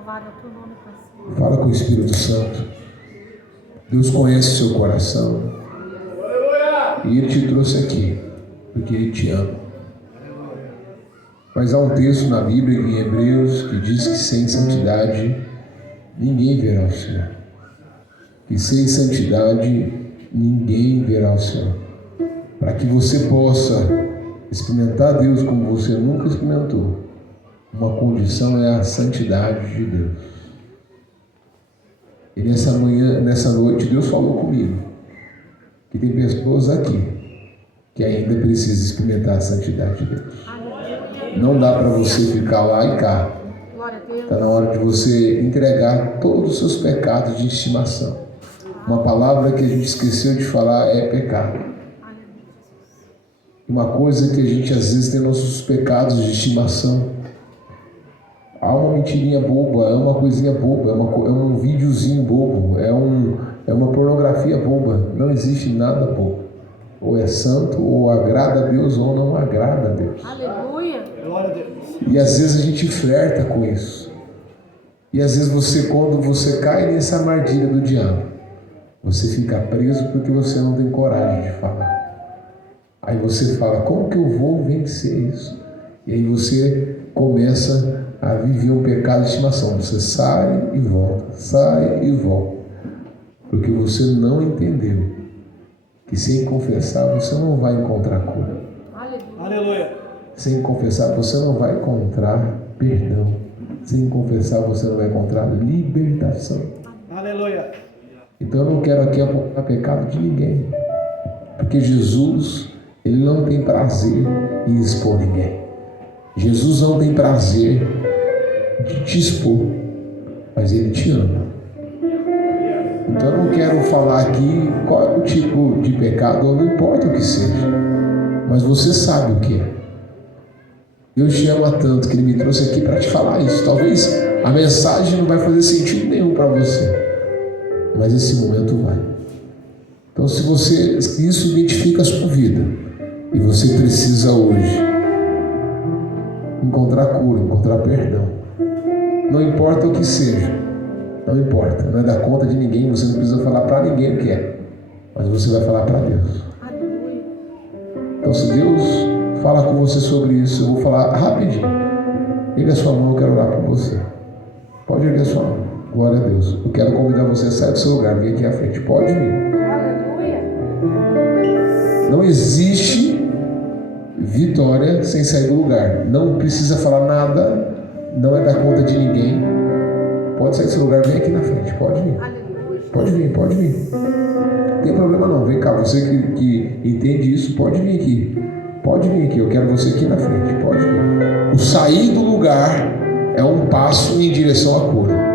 Louvado é o teu nome, Pai Senhor. Fala com o Espírito Santo. Deus conhece o seu coração. E Ele te trouxe aqui, porque Ele te ama. Mas há um texto na Bíblia, em Hebreus, que diz que sem santidade ninguém verá o Senhor. E sem santidade ninguém verá o Senhor. Para que você possa experimentar Deus como você nunca experimentou, uma condição é a santidade de Deus. E nessa manhã, nessa noite, Deus falou comigo que tem pessoas aqui que ainda precisam experimentar a santidade de Deus. Não dá para você ficar lá e cá. Está na hora de você entregar todos os seus pecados de estimação. Uma palavra que a gente esqueceu de falar é pecado. Uma coisa que a gente às vezes tem nossos pecados de estimação. Há uma mentirinha boba, é uma coisinha boba, é um videozinho bobo, é uma pornografia boba. Não existe nada bobo. Ou é santo, ou agrada a Deus, ou não agrada a Deus. Aleluia. E às vezes a gente flerta com isso. E às vezes quando você cai nessa armadilha do diabo, você fica preso porque você não tem coragem de falar. Aí você fala, como que eu vou vencer isso? E aí você começa a viver um pecado de estimação. Você sai e volta, porque você não entendeu que sem confessar você não vai encontrar cura. Aleluia. Sem confessar você não vai encontrar perdão. Sem confessar você não vai encontrar libertação. Aleluia. Então eu não quero aqui apontar pecado de ninguém, porque Jesus, Ele não tem prazer em expor ninguém. Jesus não tem prazer de te expor, mas Ele te ama. Então eu não quero falar aqui qual é o tipo de pecado, não importa o que seja, mas você sabe o que é. Deus te ama tanto que Ele me trouxe aqui para te falar isso. Talvez a mensagem não vai fazer sentido nenhum para você, mas esse momento vai. Então se isso identifica a sua vida, e você precisa hoje encontrar cura, encontrar perdão. Não importa o que seja, não importa, não é dar conta de ninguém, você não precisa falar para ninguém o que é, mas você vai falar para Deus. Então se Deus fala com você sobre isso, eu vou falar rapidinho. Erga a sua mão, eu quero orar por você. Pode erguer a sua mão. Glória a Deus. Eu quero convidar você a sair do seu lugar, vir aqui à frente. Pode vir. Não existe vitória sem sair do lugar. Não precisa falar nada, não é dar conta de ninguém. Pode sair do seu lugar, vem aqui na frente. Pode vir. Pode vir, pode vir. Não tem problema não. Vem cá, você que entende isso, pode vir aqui. Pode vir aqui, eu quero você aqui na frente. Pode vir. O sair do lugar é um passo em direção à cura.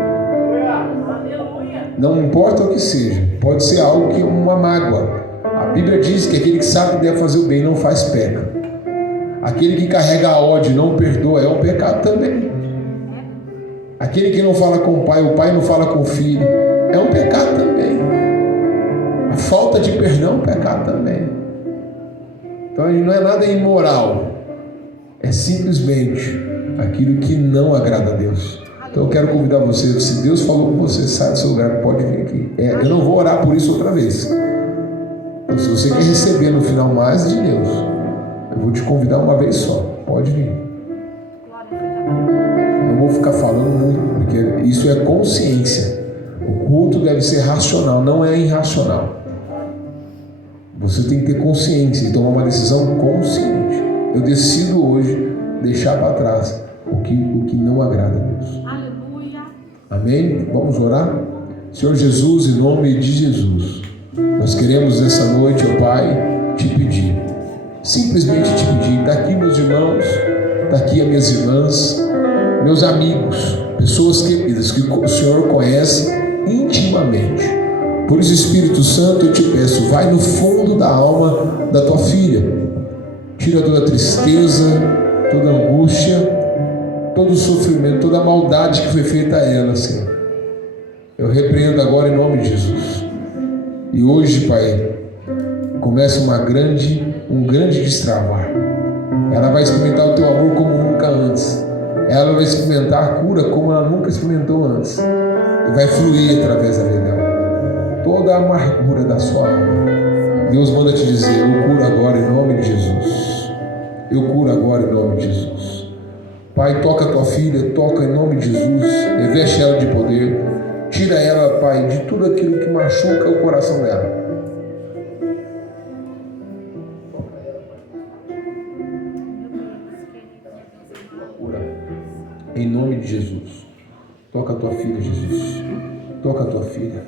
Não importa o que seja, pode ser algo que uma mágoa. A Bíblia diz que aquele que sabe que deve fazer o bem não faz pecado. Aquele que carrega ódio e não perdoa é um pecado também. Aquele que não fala com o pai não fala com o filho, é um pecado também. A falta de perdão é um pecado também. Então não é nada imoral, é simplesmente aquilo que não agrada a Deus. Então eu quero convidar você, se Deus falou com você, sai do seu lugar, pode vir aqui. Eu não vou orar por isso outra vez. Então se você quer receber no final mais de Deus, eu vou te convidar uma vez só, pode vir. Não vou ficar falando muito, porque isso é consciência. O culto deve ser racional, não é irracional. Você tem que ter consciência e tomar uma decisão consciente. Eu decido hoje deixar para trás o que não agrada a Deus. Aleluia. Amém? Vamos orar? Senhor Jesus, em nome de Jesus, nós queremos nessa noite, ó Pai, te pedir, simplesmente te pedir, está aqui meus irmãos, está aqui as minhas irmãs, meus amigos, pessoas queridas que o Senhor conhece intimamente. Por isso, Espírito Santo, eu te peço, vai no fundo da alma da tua filha, tira toda a tristeza, toda a angústia, todo o sofrimento, toda a maldade que foi feita a ela, Senhor. Eu repreendo agora em nome de Jesus. E hoje, Pai, começa um grande destravar. Ela vai experimentar o teu amor como nunca antes. ela vai experimentar a cura como ela nunca experimentou antes. E vai fluir através da vida dela. Toda a amargura da sua alma, Deus manda te dizer: eu curo agora em nome de Jesus. Eu curo agora em nome de Jesus. Pai, toca a tua filha, toca em nome de Jesus. Reveste ela de poder. Tira ela, Pai, de tudo aquilo que machuca o coração dela. Em nome de Jesus. Toca a tua filha, Jesus. Toca a tua filha.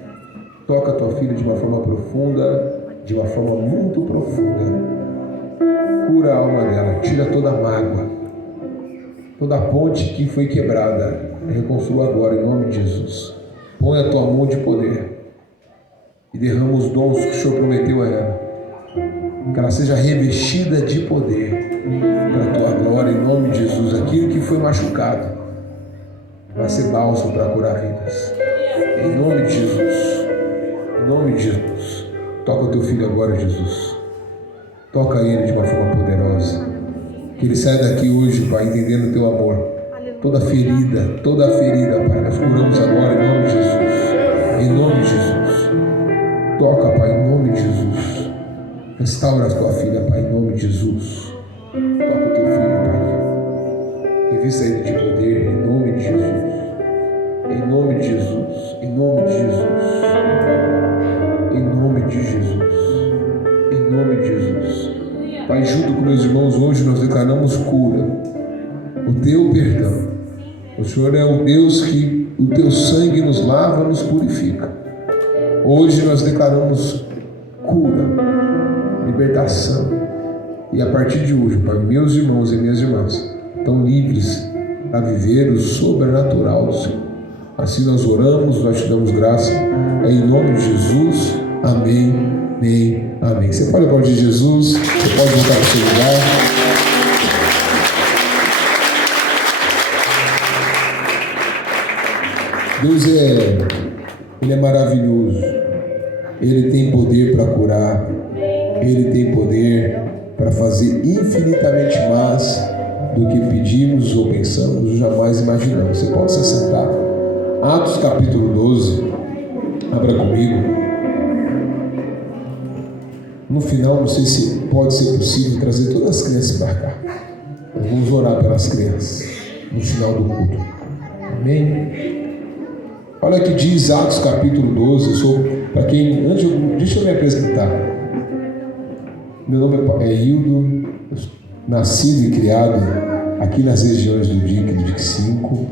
Toca a tua filha de uma forma profunda, de uma forma muito profunda. Cura a alma dela. Tira toda a mágoa, toda a ponte que foi quebrada. Reconstrua agora em nome de Jesus. Põe a tua mão de poder e derrama os dons que o Senhor prometeu a ela. Que ela seja revestida de poder para a tua glória em nome de Jesus. Aquilo que foi machucado vai ser bálsamo para curar vidas. Em nome de Jesus. Em nome de Jesus. Toca o teu filho agora, Jesus. Toca ele de uma forma poderosa. Que ele saia daqui hoje, Pai, entendendo o teu amor. Toda ferida, Pai, nós curamos agora em nome de Jesus. Em nome de Jesus. Toca, Pai, em nome de Jesus. Restaura a tua filha, Pai, em nome de Jesus. Toca o teu filho, Pai. Revista ele de poder, em nome de Jesus. Em nome de Jesus. Em nome de Jesus. Em nome de Jesus. Em nome de Jesus. Pai, junto com meus irmãos, hoje nós declaramos cura. O teu perdão. O Senhor é um Deus que o teu sangue nos lava, nos purifica. Hoje nós declaramos cura, libertação. E a partir de hoje, Pai, meus irmãos e minhas irmãs estão livres para viver o sobrenatural do Senhor. Assim nós oramos, nós te damos graça. É em nome de Jesus. Amém. Amém. Amém. Você pode aplaudir Jesus. Você pode voltar para o seu lugar. Deus Ele é maravilhoso. Ele tem poder para curar. Ele tem poder para fazer infinitamente mais do que pedimos ou pensamos ou jamais imaginamos. Você pode se sentar. Atos capítulo 12. Abra comigo. No final, não sei se pode ser possível trazer todas as crianças para cá. Nós vamos orar pelas crianças no final do culto. Amém? Olha que diz Atos capítulo 12. Para quem, deixa eu me apresentar. Meu nome é Hildo, nascido e criado aqui nas regiões do DIC e do DIC 5,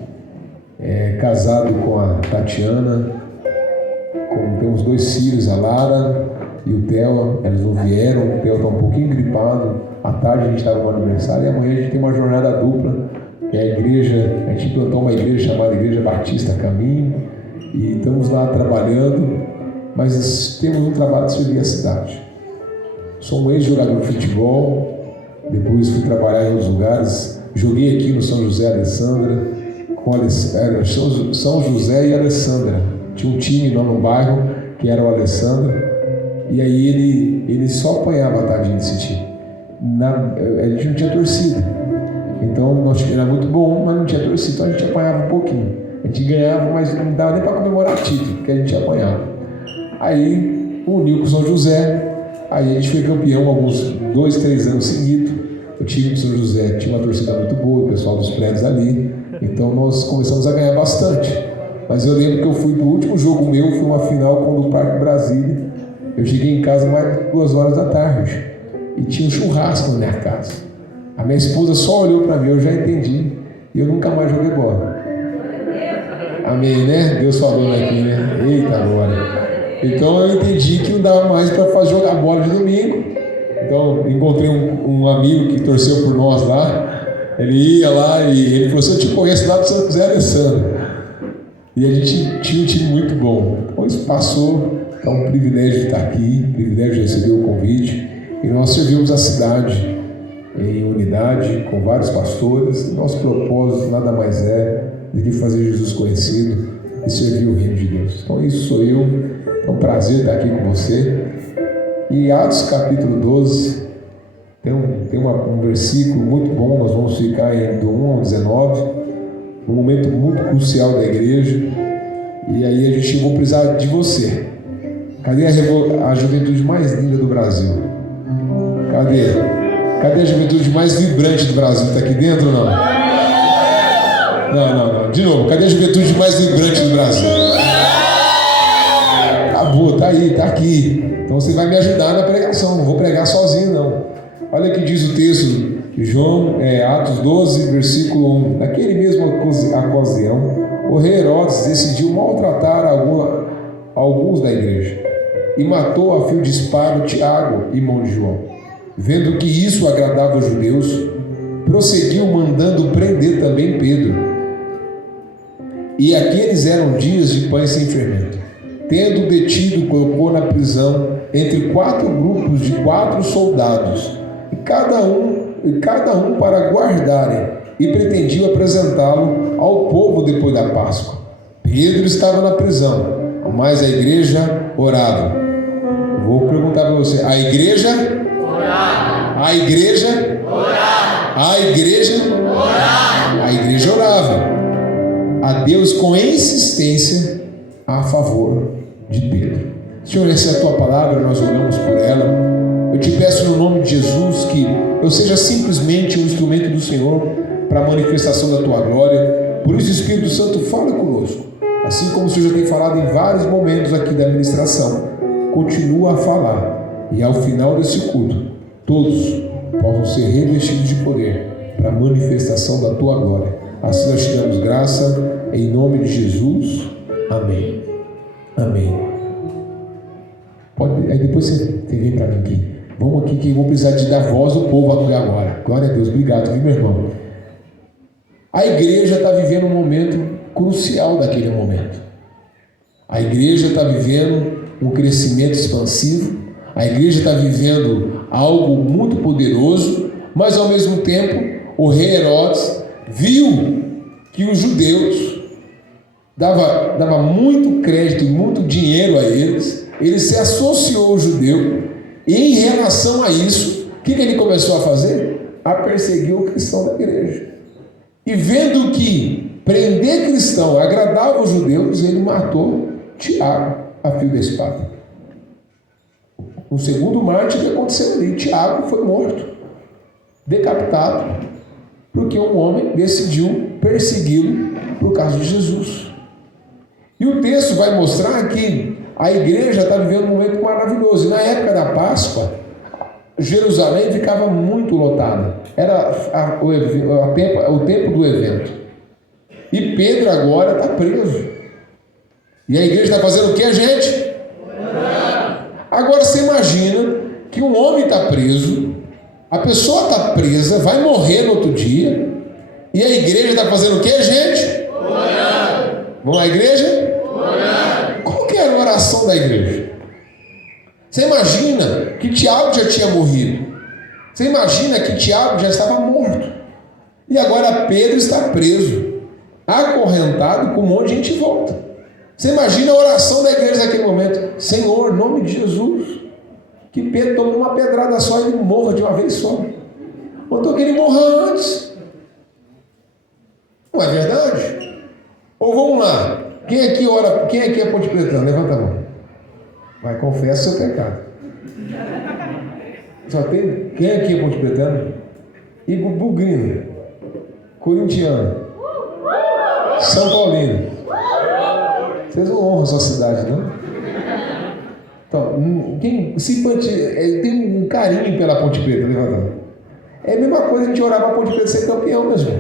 casado com a Tatiana, temos 2 filhos, a Lara e o Theo. Eles não vieram, o Theo está um pouquinho gripado. À tarde a gente estava no aniversário e amanhã a gente tem uma jornada dupla, que é a igreja, a gente implantou uma igreja chamada Igreja Batista Caminho, e estamos lá trabalhando, mas temos um trabalho de servir a cidade. Sou um ex-jogador de futebol, depois fui trabalhar em outros lugares, joguei aqui no São José Alessandra, São José e Alessandra. Tinha um time lá no bairro que era o Alessandra, e aí ele só apanhava, tadinho, desse time. A gente não tinha torcida, então era muito bom, mas não tinha torcida, então a gente apanhava um pouquinho. A gente ganhava, mas não dava nem para comemorar título, porque a gente apanhava. Aí uniu com o São José. Aí a gente foi campeão alguns 2, 3 anos seguidos. O time do São José tinha uma torcida muito boa, o pessoal dos prédios ali. Então nós começamos a ganhar bastante. Mas eu lembro que eu fui pro último jogo meu, foi uma final contra o Parque Brasília. Eu cheguei em casa mais de 2 horas da tarde. E tinha um churrasco na minha casa. A minha esposa só olhou para mim, eu já entendi. E eu nunca mais joguei bola. Amém, né? Deus falando aqui, né? Eita glória. Então eu entendi que não dava mais para jogar bola de domingo. Então encontrei um amigo que torceu por nós lá. Ele ia lá e ele falou assim: eu te conheço lá do São José Alessandro. E a gente tinha um time muito bom. Então isso passou. É um privilégio de estar aqui, privilégio de receber o convite. E nós servimos a cidade em unidade com vários pastores. Nosso propósito nada mais é do que fazer Jesus conhecido e servir o reino de Deus. Então isso sou eu. É um prazer estar aqui com você. E Atos capítulo 12 tem um versículo muito bom. Nós vamos ficar do 1 ao 19. um momento muito crucial da igreja. E aí a gente vai precisar de você. Cadê a juventude mais linda do Brasil? Cadê? Cadê a juventude mais vibrante do Brasil? Está aqui dentro ou não? Não. De novo, cadê a juventude mais vibrante do Brasil? Acabou, tá aí, tá aqui. Então você vai me ajudar na pregação, não vou pregar sozinho não. Olha o que diz o texto, João, Atos 12, versículo 1. Naquele mesmo ocasião, o rei Herodes decidiu maltratar alguns da igreja e matou a fio de espada Tiago, irmão de João. Vendo que isso agradava aos judeus, prosseguiu mandando prender também Pedro. E aqueles eram dias de pães sem fermento. Tendo detido, colocou na prisão entre 4 grupos de 4 soldados, e cada um para guardarem, e pretendiam apresentá-lo ao povo depois da Páscoa. Pedro estava na prisão, mas a igreja orava. Vou perguntar para você: a igreja orava. A igreja orava. A igreja orava. A igreja orava a Deus com insistência a favor de Pedro. Senhor, essa é a tua palavra, nós oramos por ela. Eu te peço no nome de Jesus que eu seja simplesmente um instrumento do Senhor para a manifestação da tua glória. Por isso, Espírito Santo, fala conosco. Assim como o Senhor já tem falado em vários momentos aqui da ministração, continua a falar. E ao final desse culto, todos possam ser revestidos de poder para a manifestação da tua glória. Assim nós te damos graça, em nome de Jesus. Amém. Amém. Aí depois você vem para mim aqui. Vamos aqui que eu vou precisar de dar voz ao povo aqui agora. Glória a Deus. Obrigado, viu, meu irmão? A igreja está vivendo um momento crucial daquele momento. A igreja está vivendo um crescimento expansivo. A igreja está vivendo algo muito poderoso, mas ao mesmo tempo o rei Herodes viu que os judeus dava muito crédito e muito dinheiro a eles. Ele se associou ao judeu e em relação a isso, o que ele começou a fazer? A perseguir o cristão da igreja. E vendo que prender cristão agradava os judeus, ele matou Tiago a fio da espada. O segundo mártir que aconteceu ali, Tiago foi morto, decapitado, porque um homem decidiu persegui-lo por causa de Jesus. E o texto vai mostrar que a igreja está vivendo um momento maravilhoso. E na época da Páscoa, Jerusalém ficava muito lotada. Era o tempo do evento. E Pedro agora está preso. E a igreja está fazendo o que, gente? Agora você imagina que um homem está preso, a pessoa está presa, vai morrer no outro dia, e a igreja está fazendo o que, gente? Orando. Vamos à igreja? Orando. Qual que era a oração da igreja? Você imagina que Tiago já tinha morrido. Você imagina que Tiago já estava morto. E agora Pedro está preso, acorrentado, com um monte de gente em volta. Você imagina a oração da igreja naquele momento: Senhor, em nome de Jesus, que Pedro tome uma pedrada só e ele morra de uma vez só. Ou que ele morra antes. Não é verdade? Ou vamos lá, quem aqui ora? Quem aqui é Ponte Preta? Levanta a mão. Vai, confessa o seu pecado. Só tem. Quem aqui é Ponte Preta? E Bugrino, corintiano, São Paulino. Vocês não honram a sua cidade, não? Então, tem um carinho pela Ponte Preta, levanta a mão. É a mesma coisa que a gente orar para a Ponte Preta ser campeão, mesmo.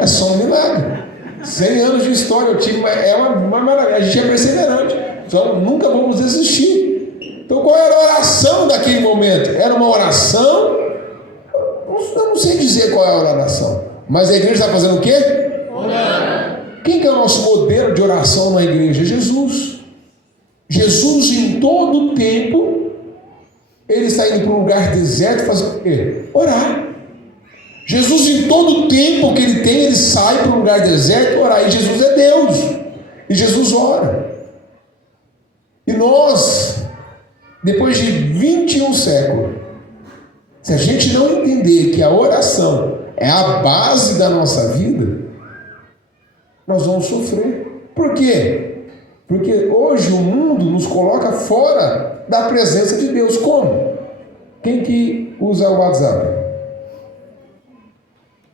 É só um milagre. 100 anos de história, o time é uma maravilha. A gente é perseverante, só nunca vamos desistir. Então, qual era a oração daquele momento? Era uma oração, eu não sei dizer qual é a oração, mas a igreja está fazendo o quê? Orando. Quem que é o nosso modelo de oração na igreja? Jesus. Jesus, em todo o tempo, ele está indo para um lugar deserto fazendo o quê? Orar. Jesus, em todo o tempo que ele tem, ele sai para um lugar deserto orar. E Jesus é Deus. E Jesus ora. E nós, depois de 21 séculos, se a gente não entender que a oração é a base da nossa vida, nós vamos sofrer. Por quê? Porque hoje o mundo nos coloca fora da presença de Deus. Como? Quem que usa o WhatsApp?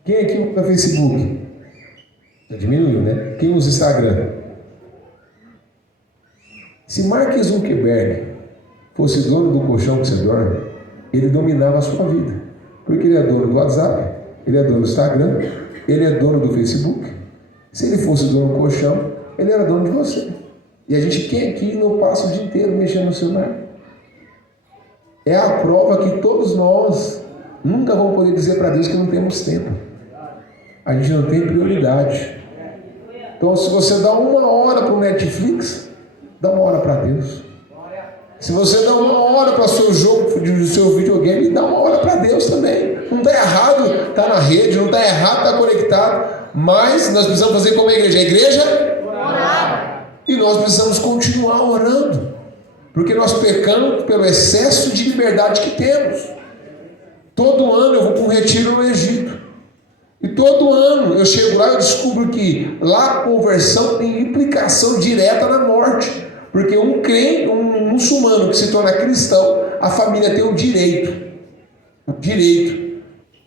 Quem aqui usa o Facebook? Já diminuiu, né? Quem usa o Instagram? Se Mark Zuckerberg fosse dono do colchão que você dorme, ele dominava a sua vida. Porque ele é dono do WhatsApp, ele é dono do Instagram, ele é dono do Facebook. Se ele fosse dono do colchão, ele era dono de você. E a gente, quem aqui não passa o dia inteiro mexendo no celular? É a prova que todos nós nunca vamos poder dizer para Deus que não temos tempo. A gente não tem prioridade. Então, se você dá 1 hora para o Netflix, dá 1 hora para Deus. Se você dá 1 hora para o seu jogo, do seu videogame, dá 1 hora para Deus também. Não está errado estar na rede, não está errado estar conectado, mas nós precisamos fazer como a igreja. A igreja? Orar. E nós precisamos continuar orando, porque nós pecamos pelo excesso de liberdade que temos. Todo ano eu vou para um retiro no Egito. E todo ano eu chego lá e descubro que lá a conversão tem implicação direta na morte. Porque um crente, um muçulmano que se torna cristão, a família tem o direito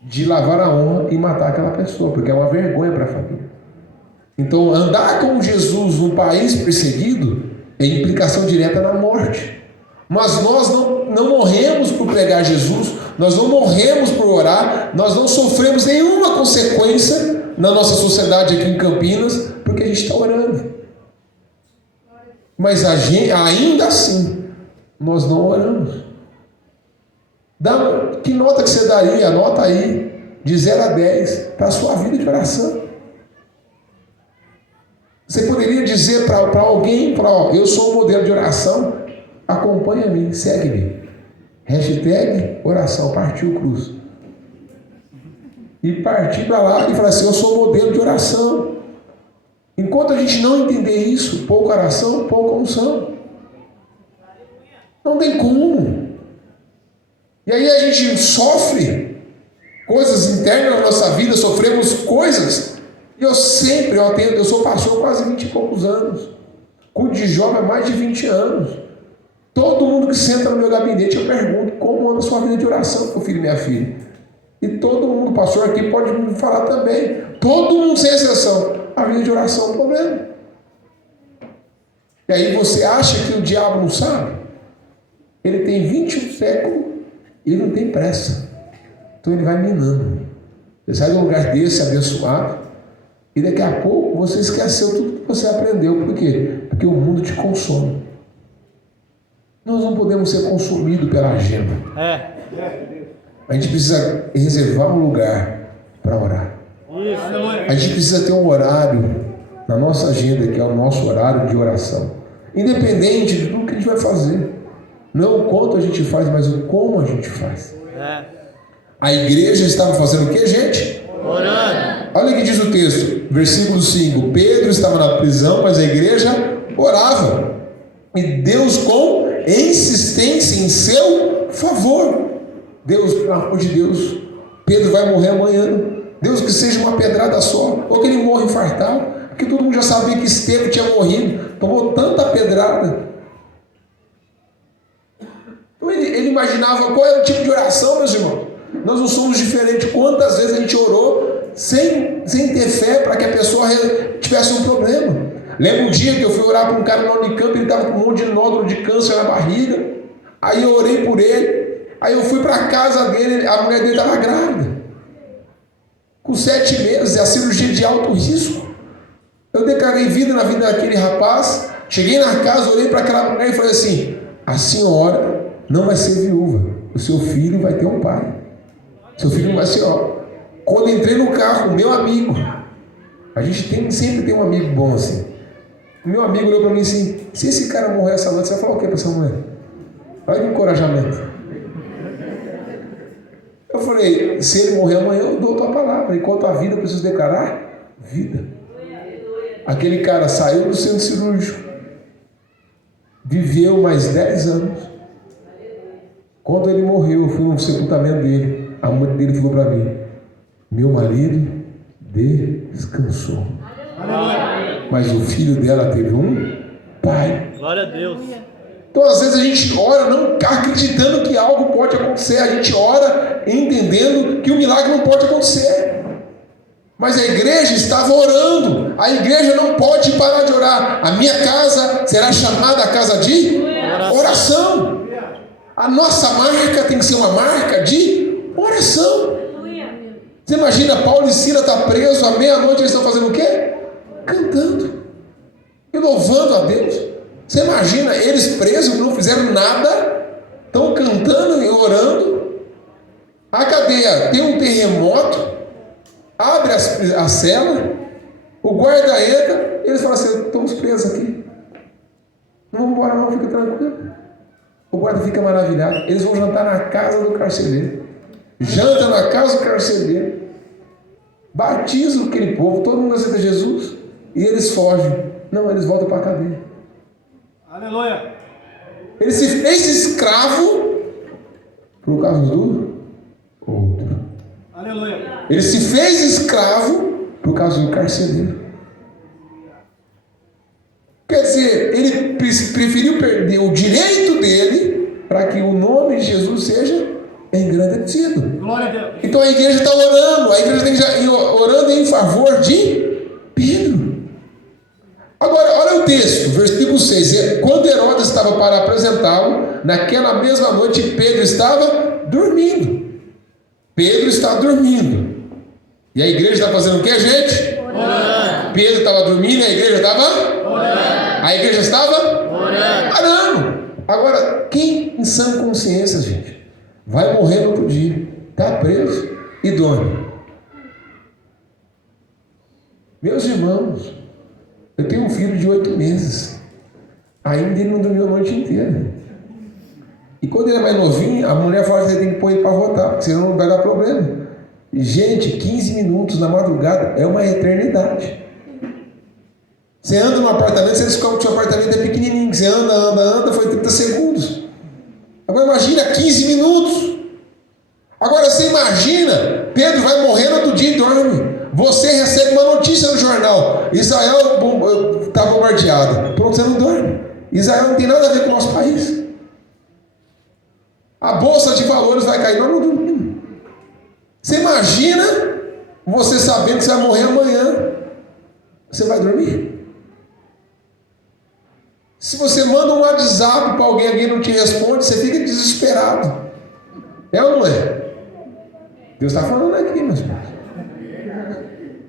de lavar a honra e matar aquela pessoa, porque é uma vergonha para a família. Então, andar com Jesus num país perseguido é implicação direta na morte. Mas nós não morremos por pregar Jesus, nós não morremos por orar, nós não sofremos nenhuma consequência na nossa sociedade aqui em Campinas, porque a gente está orando. Mas ainda assim, nós não oramos. Que nota que você daria? Anota aí, de 0 a 10, para a sua vida de oração. Você poderia dizer para alguém, eu sou um modelo de oração, acompanha-me, segue-me. Hashtag oração, partiu cruz. E partir para lá e falar assim, eu sou um modelo de oração. Enquanto a gente não entender isso, pouca oração, pouca unção. Não tem como. E aí a gente sofre coisas internas na nossa vida, sofremos coisas. E eu sou pastor há quase 20 e poucos anos. Cuido de jovem há mais de 20 anos. Todo mundo que senta no meu gabinete, eu pergunto como anda a sua vida de oração, meu filho e minha filha. E todo mundo, pastor aqui, pode me falar também. Todo mundo, sem exceção. A vida de oração é um problema. E aí você acha que o diabo não sabe? Ele tem 21 séculos e ele não tem pressa. Então ele vai minando. Você sai de um lugar desse abençoado e daqui a pouco você esqueceu tudo que você aprendeu. Por quê? Porque o mundo te consome. Nós não podemos ser consumidos pela agenda. A gente precisa reservar um lugar para orar. A gente precisa ter um horário na nossa agenda, que é o nosso horário de oração. Independente de tudo que a gente vai fazer. Não o quanto a gente faz, mas o como a gente faz. A igreja estava fazendo o que, gente? Orando. Olha o que diz o texto, versículo 5. Pedro estava na prisão, mas a igreja orava. E Deus com insistência em seu favor. Deus, pelo amor de Deus, Pedro vai morrer amanhã. Deus, que seja uma pedrada só, ou que ele morra infartado, porque todo mundo já sabia que Estevão tinha morrido, tomou tanta pedrada. Então ele imaginava qual era o tipo de oração, meus irmãos. Nós não somos diferentes. Quantas vezes a gente orou sem ter fé para que a pessoa tivesse um problema? Lembra um dia que eu fui orar para um cara na Unicamp, ele estava com um monte de nódulo de câncer na barriga. Aí eu orei por ele. Aí eu fui para a casa dele, a mulher dele estava grávida, com 7 meses, a cirurgia de alto risco. Eu declarei vida na vida daquele rapaz. Cheguei na casa, olhei para aquela mulher e falei assim: a senhora não vai ser viúva, o seu filho vai ter um pai. Seu filho não vai ser, Quando entrei no carro, meu amigo, a gente sempre tem um amigo bom assim. O meu amigo olhou para mim assim: se esse cara morrer essa noite, você vai falar o que para essa mulher? Olha que encorajamento. Eu falei: se ele morrer amanhã, eu dou a tua palavra. Enquanto a vida, eu preciso declarar vida. Aquele cara saiu do centro cirúrgico, viveu mais 10 anos. Quando ele morreu, eu fui no sepultamento dele. A mãe dele falou para mim: meu marido descansou. Aleluia. mas o filho dela teve um pai. Glória a Deus. Então, às vezes, a gente ora não acreditando que algo pode acontecer. A gente ora entendendo que o milagre não pode acontecer. Mas a igreja estava orando. A igreja não pode parar de orar. A minha casa será chamada a casa de oração. A nossa marca tem que ser uma marca de oração. Você imagina, Paulo e Sila estão presos, à meia-noite eles estão fazendo o quê? Cantando e louvando a Deus. Você imagina eles presos, não fizeram nada, estão cantando e orando. A cadeia tem um terremoto, abre a cela, o guarda entra, eles falam assim: estamos presos aqui, não vamos embora não, fica tranquilo. O guarda fica maravilhado. Eles vão jantar na casa do carcereiro, janta na casa do carcereiro, batizam aquele povo, todo mundo aceita Jesus e eles fogem. Não, eles voltam para a cadeia. Aleluia. Ele se fez escravo por causa do outro. Aleluia. Ele se fez escravo por causa do carcereiro. Quer dizer, ele preferiu perder o direito dele para que o nome de Jesus seja engrandecido. Glória a Deus. Então a igreja está orando, a igreja tem que estar orando em favor de Pedro. Agora, olha o texto, versículo 6. Quando Herodes estava para apresentá-lo, naquela mesma noite Pedro estava dormindo. Pedro está dormindo. E a igreja está fazendo o que, gente? Orando. Pedro estava dormindo e a igreja estava? Orando. A igreja estava? Orando. Orando. Agora, quem em sã consciência, gente, vai morrer no outro dia, está preso e dorme? Meus irmãos, eu tenho um filho de 8 meses. Ainda ele não dormiu a noite inteira. E quando ele é mais novinho, a mulher fala que ele tem que pôr ele para votar, porque senão não vai dar problema. Gente, 15 minutos na madrugada é uma eternidade. Você anda no apartamento, você descobre que o seu apartamento é pequenininho. Você anda, foi 30 segundos. Agora imagina 15 minutos. Agora você imagina, Pedro vai morrer no outro dia e dorme. Você recebe uma notícia no jornal: Israel está bombardeada. Pronto, você não dorme. Israel não tem nada a ver com o nosso país. A bolsa de valores vai cair. Nós não dormimos. Você imagina você sabendo que você vai morrer amanhã. Você vai dormir? Se você manda um WhatsApp para alguém não te responde, você fica desesperado. É ou não é? Deus está falando aqui, meus irmãos.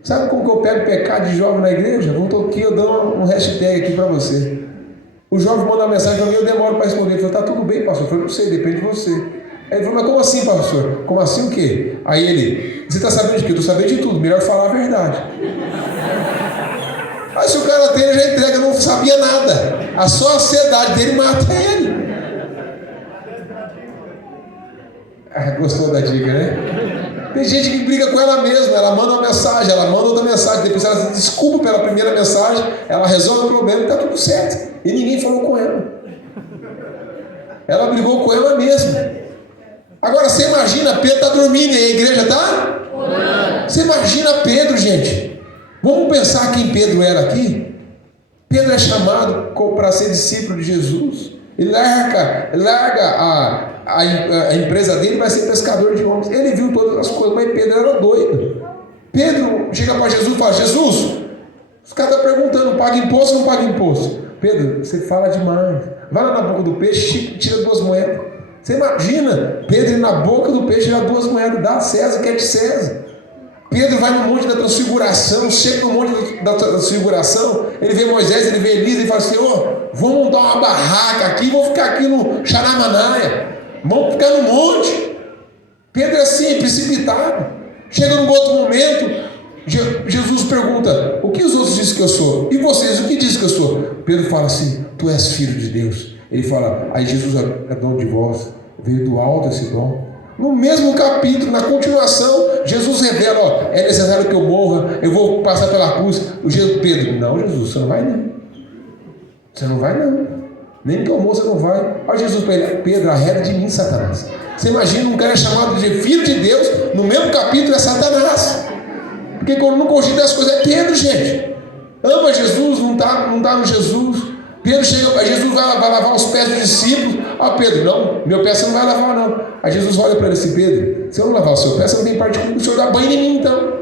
Sabe como que eu pego pecado de jovem na igreja? Voltou aqui, eu dou um hashtag aqui para você. O jovem manda uma mensagem para mim, eu demoro para responder. Ele falou: está tudo bem, pastor. Eu falei: não sei, depende de você. Aí ele falou: mas como assim, pastor? Como assim o quê? Aí ele: você está sabendo de quê? Eu estou sabendo de tudo, melhor falar a verdade. Aí se o cara tem, ele já entrega, não sabia nada. A só ansiedade dele mata ele. Gostou da dica, né? Tem gente que briga com ela mesma, ela manda uma mensagem, ela manda outra mensagem, depois ela se desculpa pela primeira mensagem, ela resolve o problema e está tudo certo. E ninguém falou com ela. Ela brigou com ela mesma. Agora você imagina, Pedro está dormindo e a igreja está? Você imagina Pedro, gente. Vamos pensar quem Pedro era aqui? Pedro é chamado para ser discípulo de Jesus. Ele larga a empresa dele, vai ser pescador de homens. Ele viu todas as coisas, mas Pedro era doido. Pedro chega para Jesus e fala: Jesus, os caras estão perguntando, paga imposto ou não paga imposto? Pedro, você fala demais. Vai lá na boca do peixe, tira 2 moedas. Você imagina Pedro ir na boca do peixe, tirar 2 moedas, dá a César, que é de César. Pedro vai no monte da transfiguração, chega no monte da transfiguração, ele vê Moisés, ele vê Elias, ele fala assim: vamos montar uma barraca aqui, vamos ficar aqui no Xaramanaia, vamos ficar no monte. Pedro é assim, precipitado. Chega num outro momento, Jesus pergunta: o que os outros dizem que eu sou? E vocês, o que dizem que eu sou? Pedro fala assim: tu és filho de Deus. Ele fala: aí Jesus é dom de vós, veio do alto esse dom. No mesmo capítulo, na continuação, Jesus revela: é necessário que eu morra, eu vou passar pela cruz. Pedro: não, Jesus, você não vai não. Você não vai não. Nem que eu morra, você não vai. Olha Jesus para ele: Pedro, arreda de mim, Satanás. Você imagina um cara chamado de filho de Deus, no mesmo capítulo é Satanás. Porque quando não cogita as coisas é Pedro, gente. Ama Jesus, não está no Jesus. Pedro chega, Jesus vai lavar os pés dos discípulos. Pedro, não, meu pé você não vai lavar não. Aí Jesus olha para ele assim: Pedro, se eu não lavar o seu pé, você não tem parte comigo, o senhor dá banho em mim então.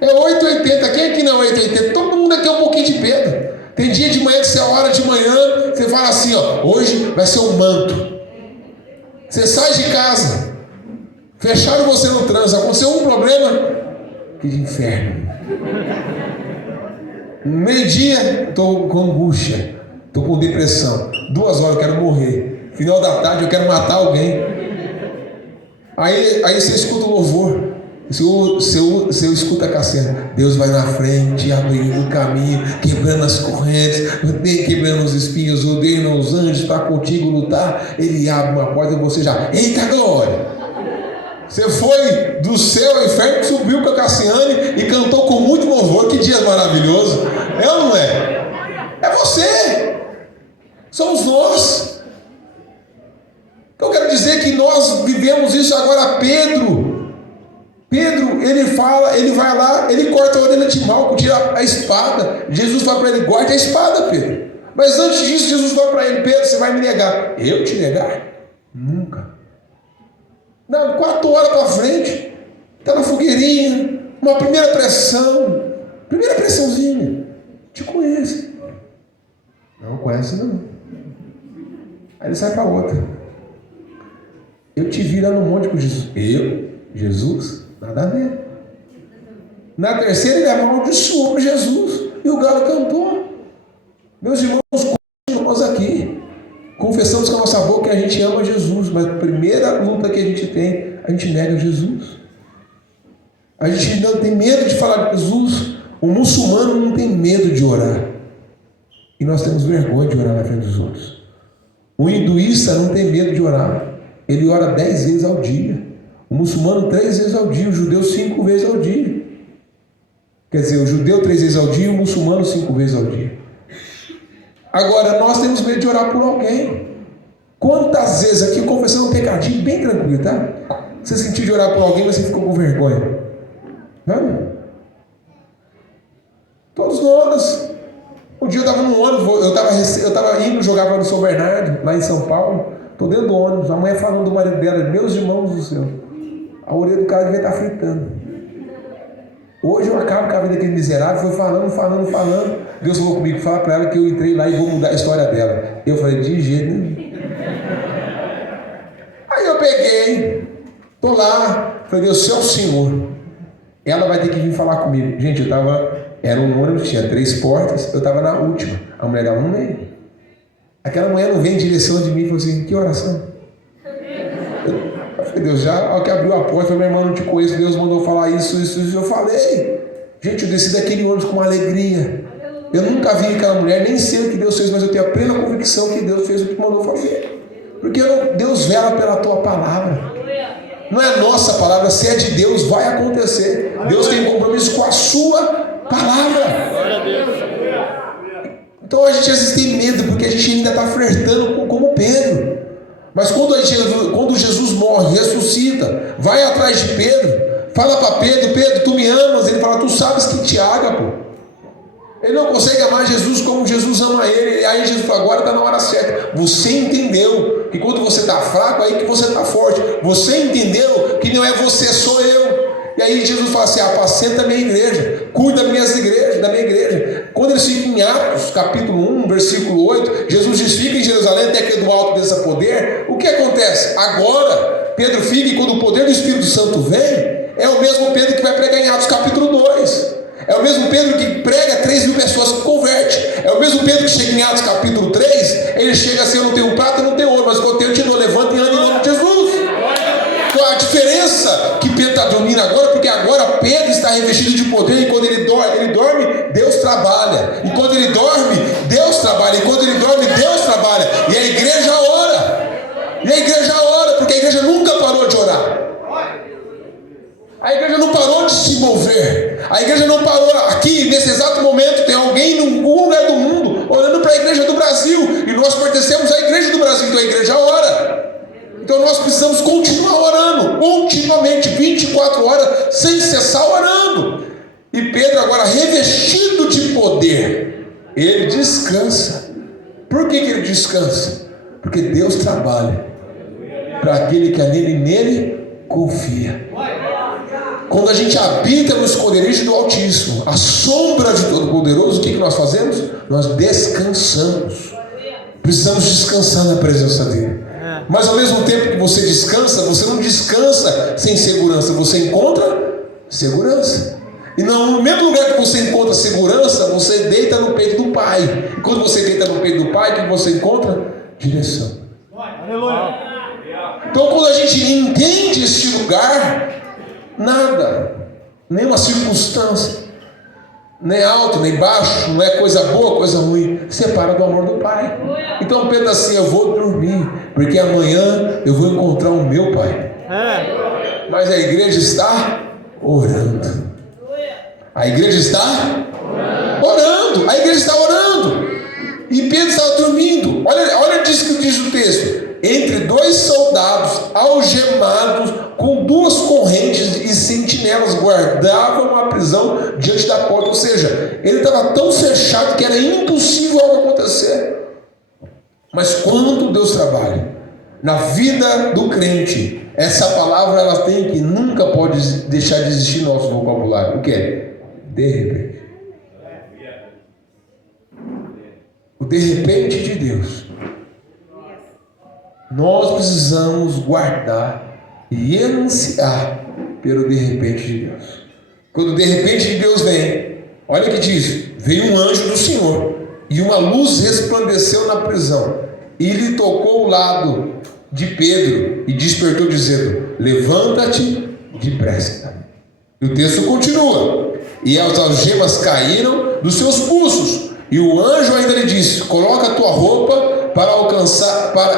É 880, quem aqui não é 880? Todo mundo aqui é um pouquinho de Pedro. Tem dia de manhã que você ora de manhã, você fala assim, hoje vai ser um manto. Você sai de casa, fecharam você no trânsito, aconteceu um problema, que de inferno. Meio-dia, estou com angústia, estou com depressão. 2 horas eu quero morrer. Final da tarde eu quero matar alguém. Aí você escuta o louvor. Você escuta a Cassiana. Deus vai na frente, abrindo o caminho, quebrando as correntes, quebrando os espinhos, ordenando os anjos para contigo lutar. Ele abre uma porta e você já, eita glória! Você foi do céu ao inferno, subiu com a Cassiane e cantou com muito louvor. Que dia maravilhoso! É ou não é? É você! Somos nós! Então eu quero dizer que nós vivemos isso agora. Pedro, ele vai lá, ele corta a orelha de Malco, tira a espada. Jesus fala para ele: guarde a espada, Pedro. Mas antes disso, Jesus fala para ele: Pedro, você vai me negar. Eu te negar? Nunca. Não, 4 horas para frente, está na fogueirinha, uma primeira pressãozinha. Te conheço. Não conhece não. Aí ele sai para outra. Eu te vi lá no monte com Jesus. Jesus? Nada a ver. Na terceira ele amaldiçoou Jesus. E o galo cantou. Meus irmãos, nós aqui confessamos com a nossa boca que a gente ama Jesus, mas a primeira luta que a gente tem, a gente nega Jesus. A gente não tem medo de falar de Jesus. O muçulmano não tem medo de orar. E nós temos vergonha de orar na frente dos outros. O hinduísta não tem medo de orar. Ele ora 10 vezes ao dia. O muçulmano 3 vezes ao dia. O judeu 5 vezes ao dia. Quer dizer, o judeu 3 vezes ao dia e o muçulmano 5 vezes ao dia. Agora, nós temos medo de orar por alguém. Quantas vezes aqui, confessando um pecadinho bem tranquilo, tá? Você sentiu de orar por alguém, mas você ficou com vergonha. Não? Todos nós. Um dia eu estava no ônibus, eu estava indo jogar para o São Bernardo, lá em São Paulo. Estou dentro do ônibus, a mãe falando do marido dela: meus irmãos do céu, a orelha do cara devia estar fritando. Hoje eu acabo com a vida daquele miserável. Foi falando. Deus falou comigo: fala para ela que eu entrei lá e vou mudar a história dela. Eu falei: de jeito nenhum. Aí eu peguei, estou lá, falei: Deus, seu Senhor, ela vai ter que vir falar comigo. Gente, era um ônibus, tinha 3 portas, eu estava na última, a mulher estava no meio. Aquela mulher não veio em direção de mim e falou assim: que oração? Eu falei: Deus, já ao que abriu a porta, minha irmã, não te conheço, Deus mandou falar isso. Eu falei. Gente, eu desci daquele ônibus com uma alegria. Eu nunca vi aquela mulher, nem sei o que Deus fez, mas eu tenho a plena convicção que Deus fez o que mandou fazer. Porque Deus vela pela tua palavra. Não é nossa palavra, se é de Deus, vai acontecer. Deus tem compromisso com a sua palavra. Então a gente às vezes tem medo, porque a gente ainda está flertando como Pedro. Mas quando Jesus morre, ressuscita, vai atrás de Pedro, fala para Pedro: Pedro, tu me amas? Ele fala: tu sabes que te ama, pô. Ele não consegue amar Jesus como Jesus ama ele. Aí Jesus fala: agora está na hora certa. Você entendeu que quando você está fraco, aí que você está forte. Você entendeu que não é você, sou eu. E aí Jesus fala assim: apacenta a minha igreja, cuida da minha igreja. Quando eles ficam em Atos, capítulo 1, versículo 8, Jesus diz: fica em Jerusalém até que do alto desça poder. O que acontece? Agora, Pedro fica, e quando o poder do Espírito Santo vem, é o mesmo Pedro que vai pregar em Atos capítulo 2. É o mesmo Pedro que prega, 3.000 pessoas se converte. É o mesmo Pedro que chega em Atos capítulo 3, ele chega assim: eu não tenho prata, não tenho ouro, mas o que eu tenho eu te dou, levanta e anda em nome de Jesus. Então a diferença que Pedro está dormindo agora, porque agora Pedro está revestido de poder, e quando ele dorme, Deus trabalha. E quando ele dorme, Deus trabalha. E quando ele dorme, Deus trabalha. E a igreja ora. Porque a igreja nunca parou de orar. A igreja não parou de se mover. A igreja não parou. Aqui, nesse exato momento, tem alguém em algum lugar do mundo orando para a igreja do Brasil. E nós pertencemos à igreja do Brasil. Então a igreja ora. Então nós precisamos continuar orando, continuamente, 24 horas, sem cessar orando. E Pedro, agora revestido de poder, ele descansa. Por que ele descansa? Porque Deus trabalha para aquele que nele confia. Quando a gente habita no esconderijo do Altíssimo, a sombra de Todo-Poderoso, o que nós fazemos? Nós descansamos. Precisamos descansar na presença dele. Mas ao mesmo tempo que você descansa, você não descansa sem segurança, você encontra segurança. E no mesmo lugar que você encontra segurança, você deita no peito do Pai. E quando você deita no peito do Pai, o que você encontra? Direção. Aleluia. Então quando a gente entende este lugar, nada, nenhuma circunstância, nem alto, nem baixo, não é coisa boa, coisa ruim, separa do amor do Pai. Então Pedro assim, eu vou dormir, porque amanhã eu vou encontrar o meu Pai. Mas a igreja está orando. A igreja está orando. A igreja está orando. E Pedro estava dormindo. Olha diz que diz o texto. Entre dois soldados algemados com duas correntes e sentinelas guardavam a prisão diante da porta. Ou seja, ele estava tão fechado que era impossível algo acontecer. Mas quando Deus trabalha na vida do crente, essa palavra ela tem que nunca pode deixar de existir no nosso vocabulário. O que é? De repente. O de repente de Deus. Nós precisamos guardar e anunciar pelo de repente de Deus. Quando o de repente de Deus vem, olha o que diz: veio um anjo do Senhor e uma luz resplandeceu na prisão e lhe tocou o lado de Pedro e despertou dizendo: levanta-te depressa. E o texto continua: e as algemas caíram dos seus pulsos. E o anjo ainda lhe disse: coloca a tua roupa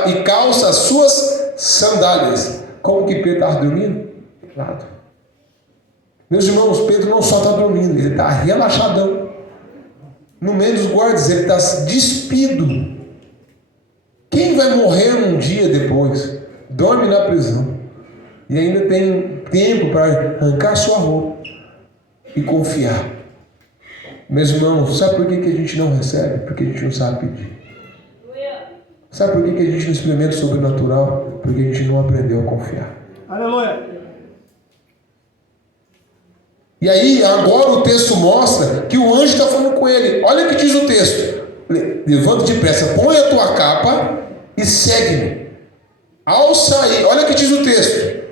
e calça as suas sandálias. Como que Pedro estava dormindo? Lado. Meus irmãos, Pedro não só está dormindo, ele está relaxadão. No meio dos guardas, ele está despido. Quem vai morrer um dia depois? Dorme na prisão. E ainda tem tempo para arrancar sua roupa e confiar. Meus irmãos, sabe por que a gente não recebe? Porque a gente não sabe pedir. Sabe por que a gente não experimenta o sobrenatural? Porque a gente não aprendeu a confiar. Aleluia. E aí, agora o texto mostra que o anjo está falando com ele. Olha o que diz o texto: levanta depressa, põe a tua capa e segue-me. Ao sair, olha o que diz o texto: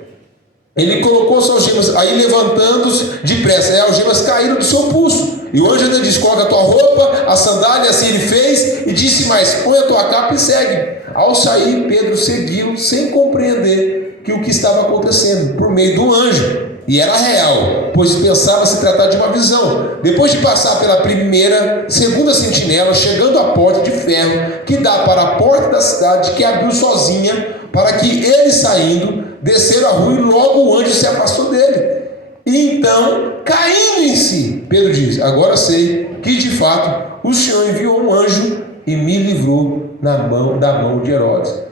ele colocou as algemas, aí levantando-se depressa, as algemas caíram do seu pulso. E o anjo ainda disse: coloca a tua roupa, a sandália, assim ele fez, e disse mais: põe a tua capa e segue. Ao sair, Pedro seguiu, sem compreender que o que estava acontecendo, por meio do anjo. E era real, pois pensava se tratar de uma visão. Depois de passar pela segunda sentinela, chegando à porta de ferro que dá para a porta da cidade, que abriu sozinha, para que ele saindo, desceram a rua, e logo o anjo se afastou dele. E então, caindo em si, Pedro diz: agora sei que de fato o Senhor enviou um anjo e me livrou da mão de Herodes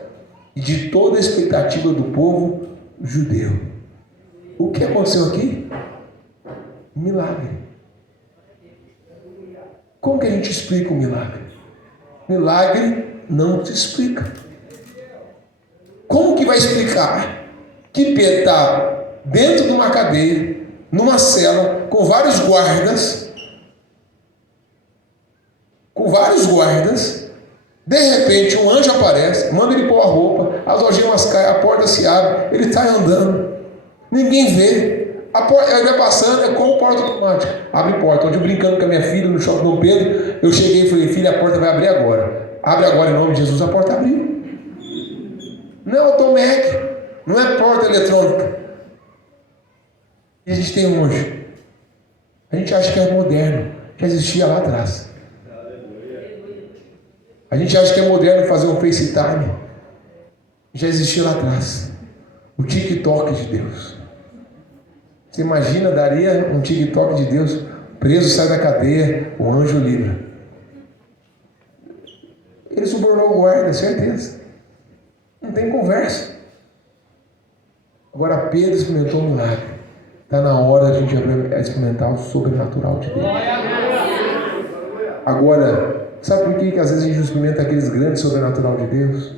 e de toda a expectativa do povo judeu. O que aconteceu aqui? Milagre. Como que a gente explica o milagre? Milagre não se explica. Como que vai explicar que Pedro está dentro de uma cadeia, numa cela, com vários guardas, de repente um anjo aparece, manda ele pôr a roupa, as algemas caem, a porta se abre, ele está andando, ninguém vê, a porta, ele vai passando, é como porta automática, abre porta. Onde eu brincando com a minha filha no shopping Dom Pedro, eu cheguei e falei: filha, a porta vai abrir agora. Abre agora em nome de Jesus. A porta abriu. Não é automático, não é porta eletrônica. E a gente tem hoje, a gente acha que é moderno, já existia lá atrás. A gente acha que é moderno fazer um FaceTime, já existia lá atrás. O TikTok de Deus. Você imagina, daria um TikTok de Deus, preso sai da cadeia, o anjo livra. Ele subornou o guarda, certeza. Não tem conversa. Agora Pedro experimentou um milagre. Está na hora de a gente experimentar o sobrenatural de Deus. Agora, sabe por que às vezes a gente não experimenta aqueles grandes sobrenatural de Deus?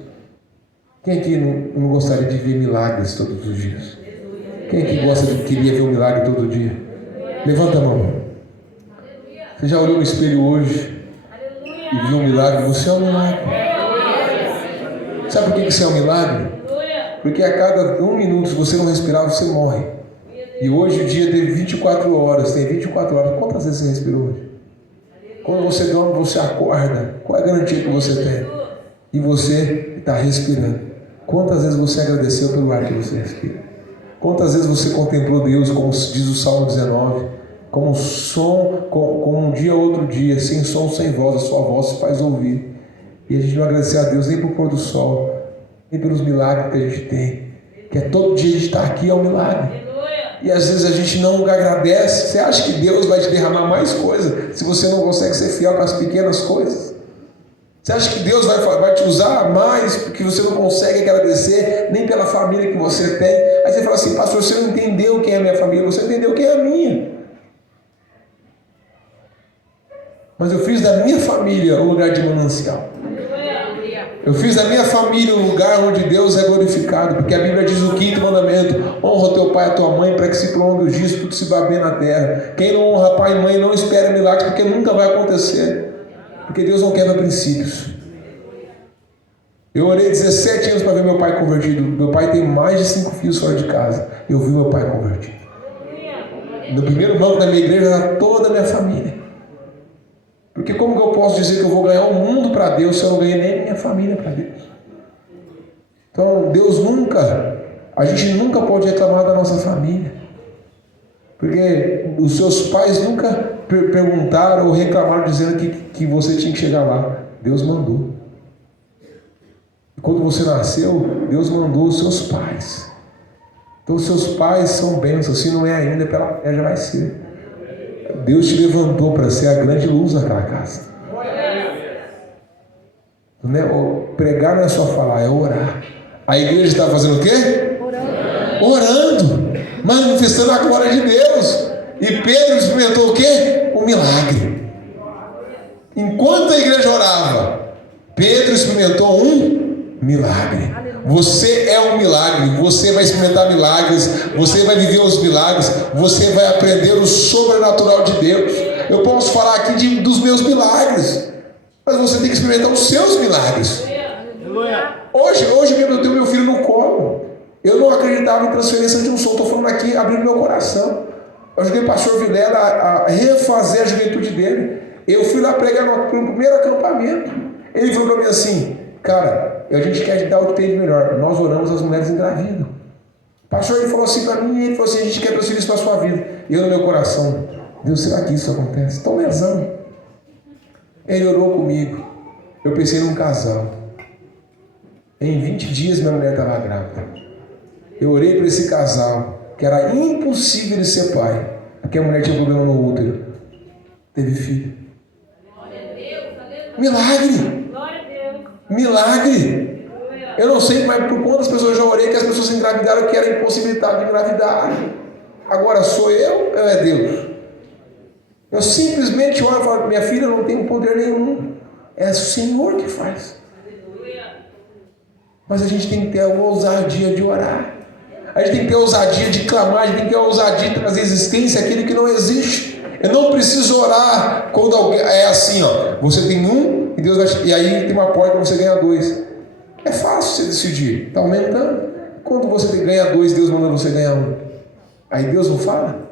Quem aqui não gostaria de ver milagres todos os dias? Quem aqui queria ver um milagre todo dia? Levanta a mão. Você já olhou no espelho hoje e viu um milagre? Você é um milagre. Sabe por que isso é um milagre? Porque a cada 1 minuto, se você não respirar, você morre. E hoje o dia teve 24 horas. Tem 24 horas. Quantas vezes você respirou hoje? Quando você dorme, você acorda. Qual é a garantia que você tem? E você está respirando. Quantas vezes você agradeceu pelo ar que você respira? Quantas vezes você contemplou Deus, como diz o Salmo 19, como um som, como um dia outro dia, sem som, sem voz, a sua voz se faz ouvir. E a gente não agradecer a Deus nem pelo pôr do sol, nem pelos milagres que a gente tem. Que é todo dia a gente está aqui, é um milagre. E às vezes a gente não agradece. Você acha que Deus vai te derramar mais coisa se você não consegue ser fiel com as pequenas coisas? Você acha que Deus vai te usar mais porque você não consegue agradecer nem pela família que você tem? Aí você fala assim: pastor, você não entendeu quem é a minha família, você entendeu quem é a minha. Mas eu fiz da minha família um lugar de manancial. Eu fiz da minha família um lugar onde Deus é glorificado, porque a Bíblia diz o 5º mandamento: honra o teu pai e a tua mãe, para que se prolongue os dias, tudo se vá bem na terra. Quem não honra pai e mãe não espera milagres, porque nunca vai acontecer. Porque Deus não quebra princípios. Eu orei 17 anos para ver meu pai convertido. Meu pai tem mais de 5 filhos fora de casa. Eu vi meu pai convertido. No primeiro banco da minha igreja era toda a minha família. Porque como que eu posso dizer que eu vou ganhar o mundo para Deus se eu não ganhei nem minha família para Deus? Então a gente nunca pode reclamar da nossa família. Porque os seus pais nunca perguntaram ou reclamaram dizendo que você tinha que chegar lá. Deus mandou. E quando você nasceu, Deus mandou os seus pais. Então os seus pais são bênçãos. Se não é ainda, pela fé já vai ser. Deus te levantou para ser a grande luz daquela casa. Pregar não é só falar, é orar. A igreja está fazendo o quê? Orando. Manifestando a glória de Deus. E Pedro experimentou o quê? O milagre. Enquanto a igreja orava, Pedro experimentou um milagre. Você é um milagre. Você vai experimentar milagres. Você vai viver os milagres. Você vai aprender o sobrenatural de Deus. Eu posso falar aqui dos meus milagres, mas você tem que experimentar os seus milagres. Hoje eu tenho meu filho no colo. Eu não acreditava em transferência de um som. Estou falando aqui, abrindo meu coração. Eu ajudei o pastor Vilela a refazer a juventude dele. Eu fui lá pregar no primeiro acampamento. Ele falou para mim assim: cara, a gente quer te dar o que tem de melhor. Nós oramos, as mulheres engravidam. O pastor, ele falou assim para mim, ele falou assim: a gente quer transferir isso para a sua vida. E eu no meu coração: Deus, será que isso acontece? Estou mesão. Ele orou comigo. Eu pensei num casal. Em 20 dias minha mulher estava grávida. Eu orei para esse casal, que era impossível de ser pai, porque a mulher tinha problema no útero. Teve filho. Milagre! Milagre! Eu não sei mas por quantas pessoas eu já orei que as pessoas engravidaram que era impossibilidade de engravidar. Agora sou eu ou é Deus? Eu simplesmente oro e falo: minha filha não tem poder nenhum. É o Senhor que faz. Mas a gente tem que ter a ousadia de orar. A gente tem que ter a ousadia de clamar. A gente tem que ter a ousadia de trazer existência aquilo que não existe. Eu não preciso orar quando alguém é assim, ó. Você tem um e Deus vai e aí tem uma porta para você ganhar 2. É fácil você decidir. Está aumentando. Quando você ganha 2, Deus manda você ganhar 1. Aí Deus não fala.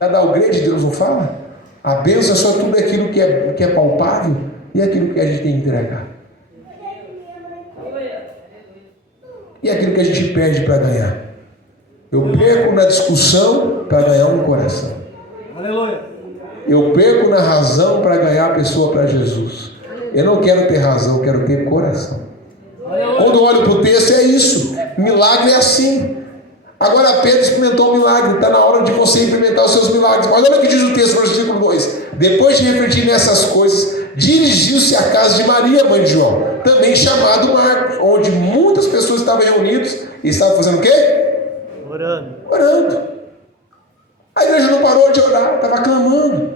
A downgrade Deus não fala. A bênção é só tudo aquilo que é palpável e aquilo que a gente tem que entregar. E aquilo que a gente perde para ganhar. Eu perco na discussão para ganhar um coração. Aleluia. Eu perco na razão para ganhar a pessoa para Jesus. Eu não quero ter razão, eu quero ter coração. Quando eu olho para o texto é isso. Milagre é assim. Agora Pedro experimentou um milagre. Está na hora de você implementar os seus milagres. Mas olha o que diz o texto, versículo 2. Depois de refletir nessas coisas, dirigiu-se à casa de Maria, mãe de João, também chamado Marcos, onde muitas pessoas estavam reunidas e estavam fazendo o quê? Orando. A igreja não parou de orar, estava clamando.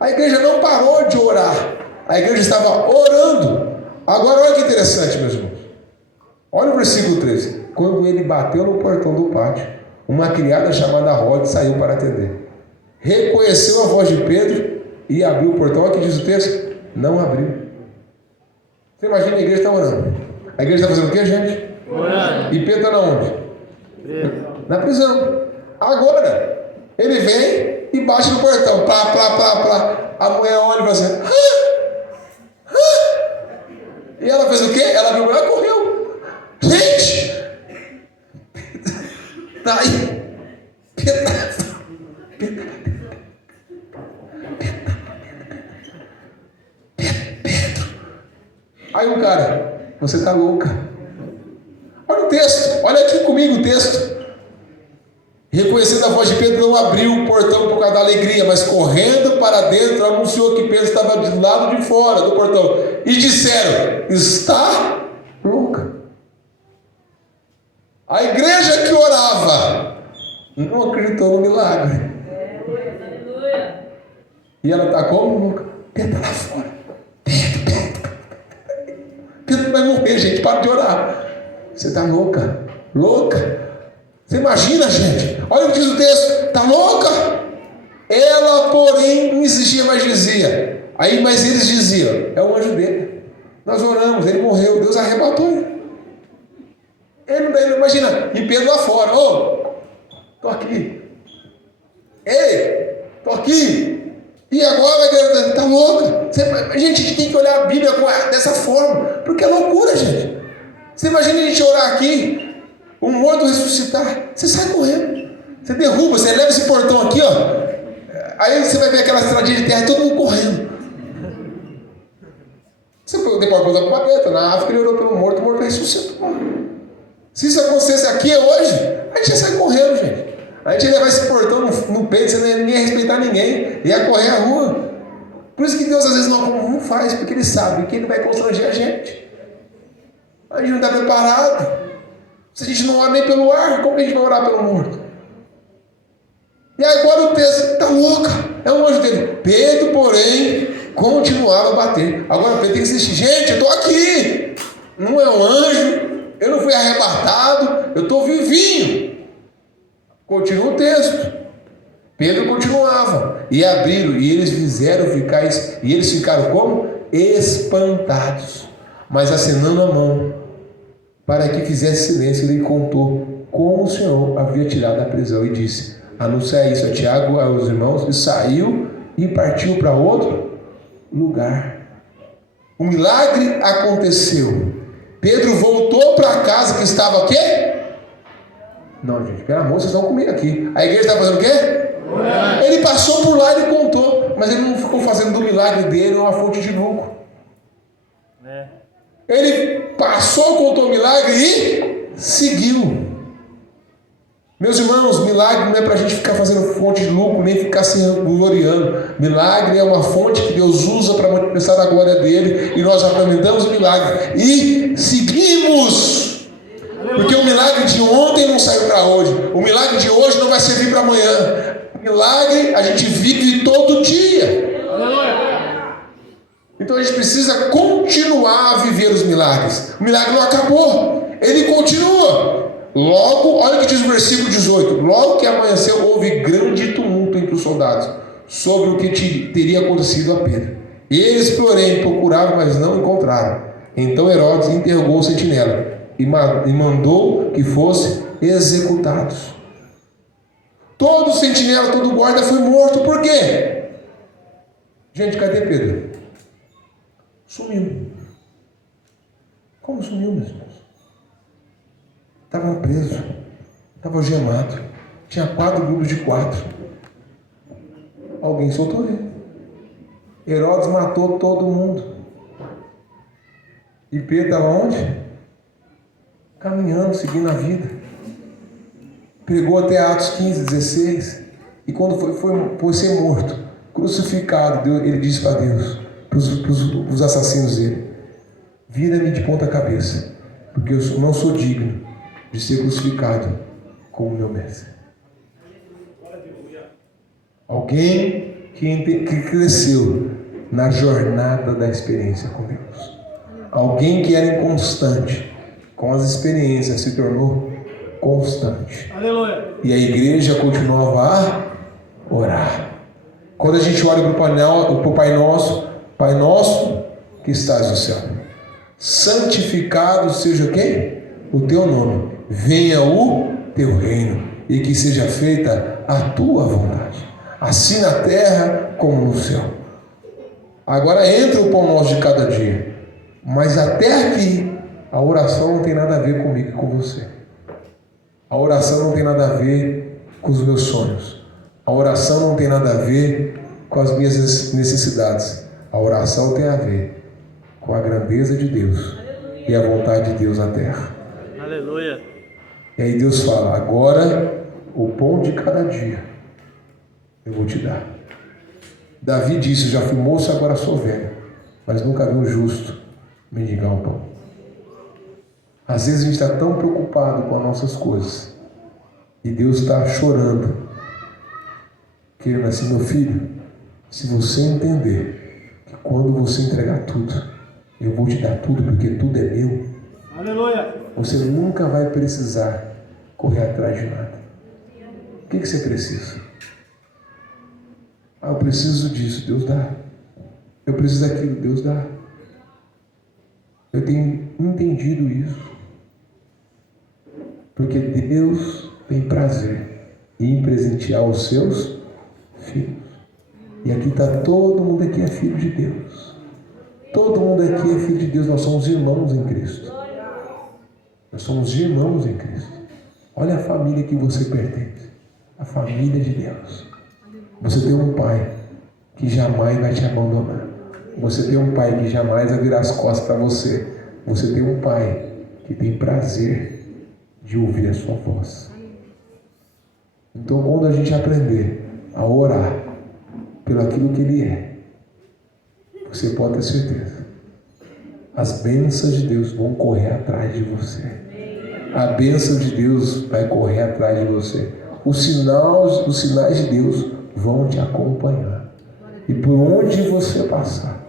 A igreja não parou de orar, a igreja estava orando. Agora olha que interessante, meus irmãos. Olha o versículo 13. Quando ele bateu no portão do pátio, uma criada chamada Rode saiu para atender. Reconheceu a voz de Pedro e abriu o portão. Olha o que diz o texto. Não abriu. Você imagina, a igreja está orando. A igreja está fazendo o que, gente? Orando. E Pedro está na onde? Preso. Na prisão. Agora, ele vem e bate no portão. Plá, plá, plá, plá. A mulher olha e fala assim: e ela fez o quê? Ela viu, ela correu. Gente! Tá aí. Pedro. Aí o cara: você tá louca. Olha o texto, olha aqui comigo o texto. Reconhecendo a voz de Pedro, não abriu o portão por causa da alegria, mas correndo para dentro, anunciou que Pedro estava do lado de fora do portão. E disseram: está louca. A igreja que orava não acreditou no milagre. E ela está como louca? Pedro está lá fora. Pedro vai morrer, gente. Para de orar. Você está louca? Louca? Você imagina, gente? Olha o que diz o texto. Está louca? Ela, porém, insistia, mas dizia. Mas eles diziam: é o anjo dele. Nós oramos, ele morreu, Deus arrebatou ele. Ele imagina. E Pedro lá fora: tô aqui. Ei, tô aqui. E agora a igreja está louca. A gente tem que olhar a Bíblia dessa forma, porque é loucura, gente. Você imagina a gente orar aqui, um morto ressuscitar, você sai correndo, você derruba, você leva esse portão aqui, ó. Aí você vai ver aquela estradinha de terra, todo mundo correndo. Você depois pôs a papeta, na África ele orou pelo morto, o morto ressuscitou. Se isso acontecesse aqui hoje, a gente ia sair correndo, gente. A gente ia levar esse portão no peito, você não ia respeitar ninguém, ia correr a rua. Por isso que Deus às vezes não faz, porque Ele sabe que Ele vai constranger a gente. A gente não está preparado. Se a gente não ora nem pelo ar, como que a gente vai orar pelo morto? E agora o texto está louca, é um anjo dele. Pedro, porém, continuava a bater. Agora Pedro tem que insistir: gente, eu estou aqui. Não é um anjo, eu não fui arrebatado, eu estou vivinho. Continua o texto. Pedro continuava. E abriram, e eles ficaram como? Espantados. Mas acenando a mão, para que fizesse silêncio, ele contou como o Senhor havia tirado da prisão e disse: anunciai isso a Tiago, aos irmãos, e saiu e partiu para outro lugar. O milagre aconteceu. Pedro voltou para casa que estava o quê? Não, gente, pelo amor, vocês vão comigo aqui. A igreja está fazendo o quê? Ele passou por lá e contou, mas ele não ficou fazendo do milagre dele uma fonte de lucro. Ele passou, contou o milagre e seguiu. Meus irmãos, milagre não é para a gente ficar fazendo fonte de lucro, nem ficar se gloriando. Milagre é uma fonte que Deus usa para manifestar a glória dele, e nós aproveitamos o milagre e seguimos. Porque o milagre de ontem não saiu para hoje, o milagre de hoje não vai servir para amanhã. O milagre a gente vive todo dia. Então a gente precisa continuar a viver os milagres. O milagre não acabou, ele continua. Logo, olha o que diz o versículo 18: logo que amanheceu, houve grande tumulto entre os soldados sobre o que teria acontecido a Pedro. Eles, porém, procuraram, mas não encontraram. Então Herodes interrogou o sentinela e mandou que fossem executados. Todo sentinela, todo guarda foi morto. Por quê? Gente, cadê Pedro? Sumiu. Como sumiu, meus irmãos? Estava preso, estava algemado, tinha 4 grupos de 4. Alguém soltou ele. Herodes matou todo mundo. E Pedro estava onde? Caminhando, seguindo a vida. Pregou até Atos 15, 16. E quando foi ser morto, crucificado, ele disse para Deus, para os assassinos dele: vira-me de ponta cabeça, porque eu não sou digno de ser crucificado como meu mestre. Alguém que cresceu na jornada da experiência com Deus. Alguém que era inconstante, com as experiências se tornou constante. Aleluia. E a igreja continuava a orar. Quando a gente olha para o Pai Nosso que estás no céu, santificado seja o quê? O teu nome. Venha o teu reino e que seja feita a tua vontade, assim na terra como no céu. Agora entra o pão nosso de cada dia. Mas até aqui, a oração não tem nada a ver comigo e com você. A oração não tem nada a ver com os meus sonhos. A oração não tem nada a ver com as minhas necessidades. A oração tem a ver com a grandeza de Deus e a vontade de Deus na terra. Aleluia. E aí Deus fala: agora o pão de cada dia eu vou te dar. Davi disse: já fui moço, agora sou velho, mas nunca vi um justo mendigar um pão. Às vezes a gente está tão preocupado com as nossas coisas e Deus está chorando, querendo assim: meu filho, se você entender que quando você entregar tudo, eu vou te dar tudo, porque tudo é meu. Aleluia. Você nunca vai precisar correr atrás de nada. O que você precisa? Eu preciso disso, Deus dá. Eu preciso daquilo, Deus dá. Eu tenho entendido isso. Porque Deus tem prazer em presentear os seus filhos. E aqui está todo mundo aqui é filho de Deus. Todo mundo aqui é filho de Deus. Nós somos irmãos em Cristo. Nós somos irmãos em Cristo. Olha a família que você pertence. A família de Deus. Você tem um pai que jamais vai te abandonar. Você tem um pai que jamais vai virar as costas para você. Você tem um pai que tem prazer de ouvir a sua voz. Então, quando a gente aprender a orar pelo aquilo que Ele é, você pode ter certeza, as bênçãos de Deus vão correr atrás de você. A bênção de Deus vai correr atrás de você. Os sinais de Deus vão te acompanhar. E por onde você passar,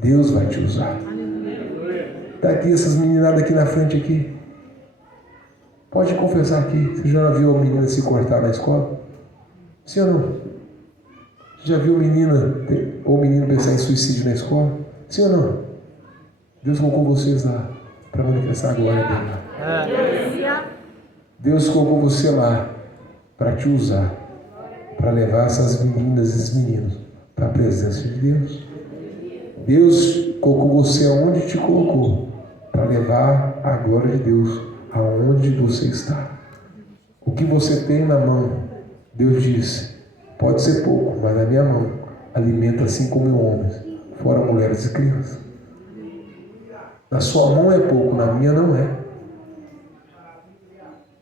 Deus vai te usar. Está aqui essas meninadas aqui na frente aqui. Pode confessar aqui. Você já viu a menina se cortar na escola? Sim ou não? Você já viu menina ou menino pensar em suicídio na escola? Sim ou não? Deus colocou vocês lá para manifestar a glória dele. Deus colocou você lá para te usar, para levar essas meninas e esses meninos para a presença de Deus. Deus colocou você aonde te colocou para levar a glória de Deus aonde você está. O que você tem na mão, Deus disse, pode ser pouco, mas na minha mão alimenta 5.000 homens, fora mulheres e crianças. Na sua mão é pouco, na minha não é.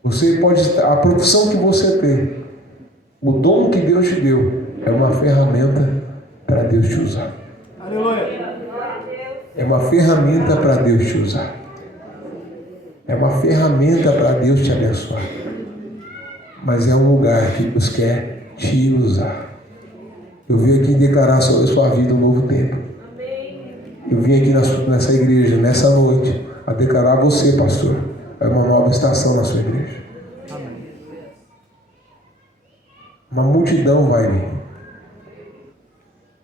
Você pode, a profissão que você tem, o dom que Deus te deu, é uma ferramenta para Deus te usar. Aleluia. É uma ferramenta para Deus te usar. É uma ferramenta para Deus te abençoar. Mas é um lugar que Deus quer te usar. Eu vim aqui declarar sobre a sua vida um novo tempo. Eu vim aqui nessa igreja, nessa noite, a declarar a você, pastor, é uma nova estação na sua igreja. Uma multidão vai vir.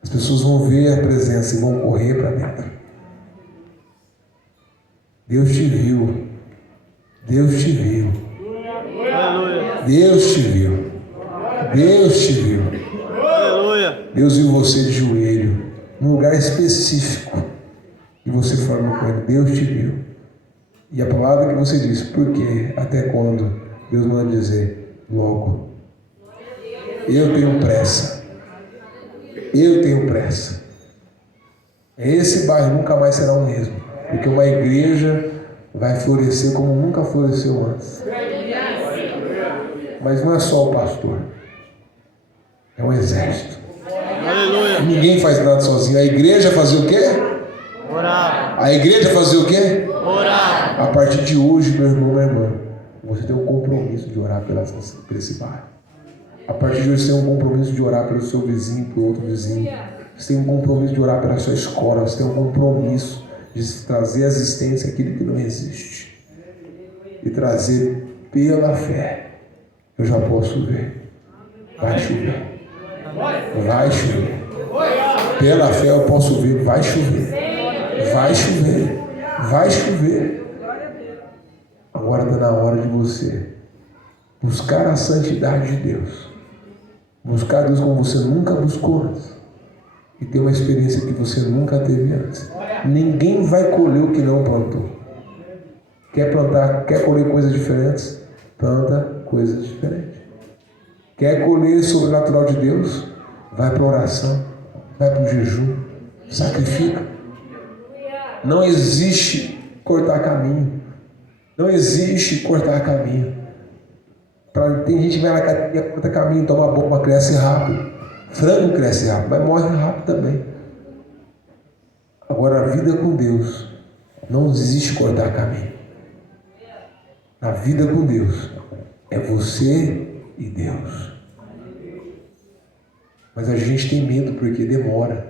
As pessoas vão ver a presença e vão correr para dentro. Deus te viu. Deus te viu. Aleluia. Deus te viu. Deus te viu. Aleluia. Deus viu você de joelho, num lugar específico, e você falando com Ele. Deus te viu. E a palavra que você disse, porque até quando Deus manda dizer, logo. Eu tenho pressa. Eu tenho pressa. Esse bairro nunca mais será o mesmo, porque uma igreja vai florescer como nunca floresceu antes. Mas não é só o pastor, é um exército. Aleluia. Ninguém faz nada sozinho. A igreja fazia o quê? Orar. A igreja fazia o quê? Orar. A partir de hoje, meu irmão, minha irmã, você tem um compromisso de orar por esse bairro. A partir de hoje você tem um compromisso de orar pelo seu vizinho, pelo outro vizinho. Você tem um compromisso de orar pela sua escola. Você tem um compromisso de trazer à existência aquilo que não existe. E trazer pela fé. Eu já posso ver. Vai chover. Vai chover. Pela fé eu posso ver. Vai chover. Vai chover. Vai chover. Agora está na hora de você buscar a santidade de Deus. Buscar Deus como você nunca buscou antes. E ter uma experiência que você nunca teve antes. Ninguém vai colher o que não plantou. Quer plantar, quer colher coisas diferentes? Planta coisas diferentes. Quer colher o sobrenatural de Deus? Vai para a oração, vai para o jejum, sacrifica. Não existe cortar caminho. Não existe cortar caminho. Tem gente que vai na academia, corta caminho, toma bomba, cresce rápido. Frango cresce rápido, mas morre rápido também. Agora, a vida com Deus, não existe cortar caminho. A vida com Deus é você e Deus. Mas a gente tem medo porque demora.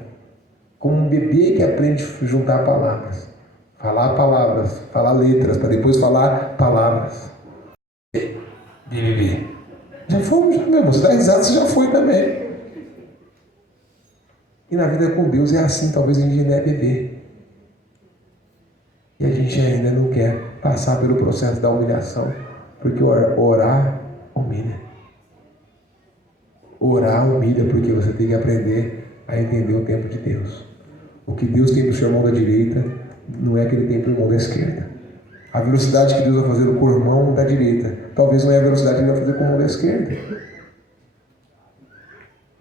Como um bebê que aprende a juntar palavras. Falar palavras, falar letras, para depois falar palavras. Bebê. Já fomos, já mesmo. Você dá risada, você já foi também. E na vida com Deus é assim, talvez a gente ainda é bebê. E a gente ainda não quer passar pelo processo da humilhação, porque orar humilha. Orar humilha porque você tem que aprender a entender o tempo de Deus. O que Deus tem para o seu irmão da direita não é que ele tem para o irmão da esquerda. A velocidade que Deus vai fazer com o irmão da direita talvez não é a velocidade que ele vai fazer com o irmão da esquerda.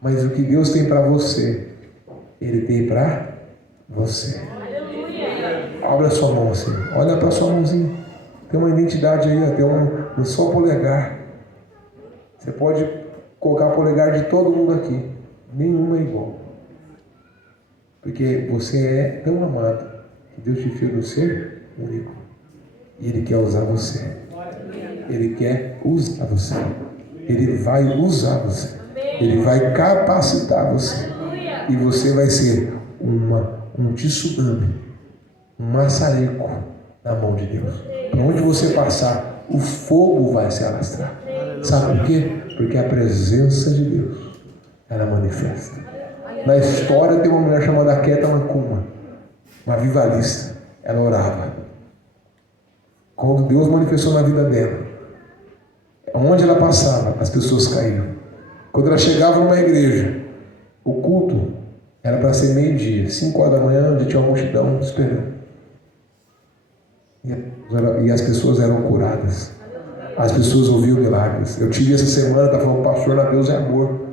Mas o que Deus tem para você, Ele tem para você. Abre a sua mão assim. Olha para a sua mãozinha. Tem uma identidade aí, tem um só polegar. Você pode colocar polegar de todo mundo aqui. Nenhuma é igual. Porque você é tão amado que Deus te fez um ser único. E Ele quer usar você. Ele quer usar você. Ele vai usar você. Ele vai capacitar você. E você vai ser um tsunami, um maçarico na mão de Deus. Para onde você passar, o fogo vai se alastrar. Sabe por quê? Porque a presença de Deus, ela manifesta. Na história tem uma mulher chamada Keta Makuma, uma vivalista. Ela orava. Quando Deus manifestou na vida dela, onde ela passava, as pessoas caíam. Quando ela chegava numa igreja, o culto era para ser meio-dia, 5 horas da manhã, já tinha uma multidão esperando. E as pessoas eram curadas. As pessoas ouviam milagres. Eu tive essa semana, estava falando, pastor na Deus é Amor,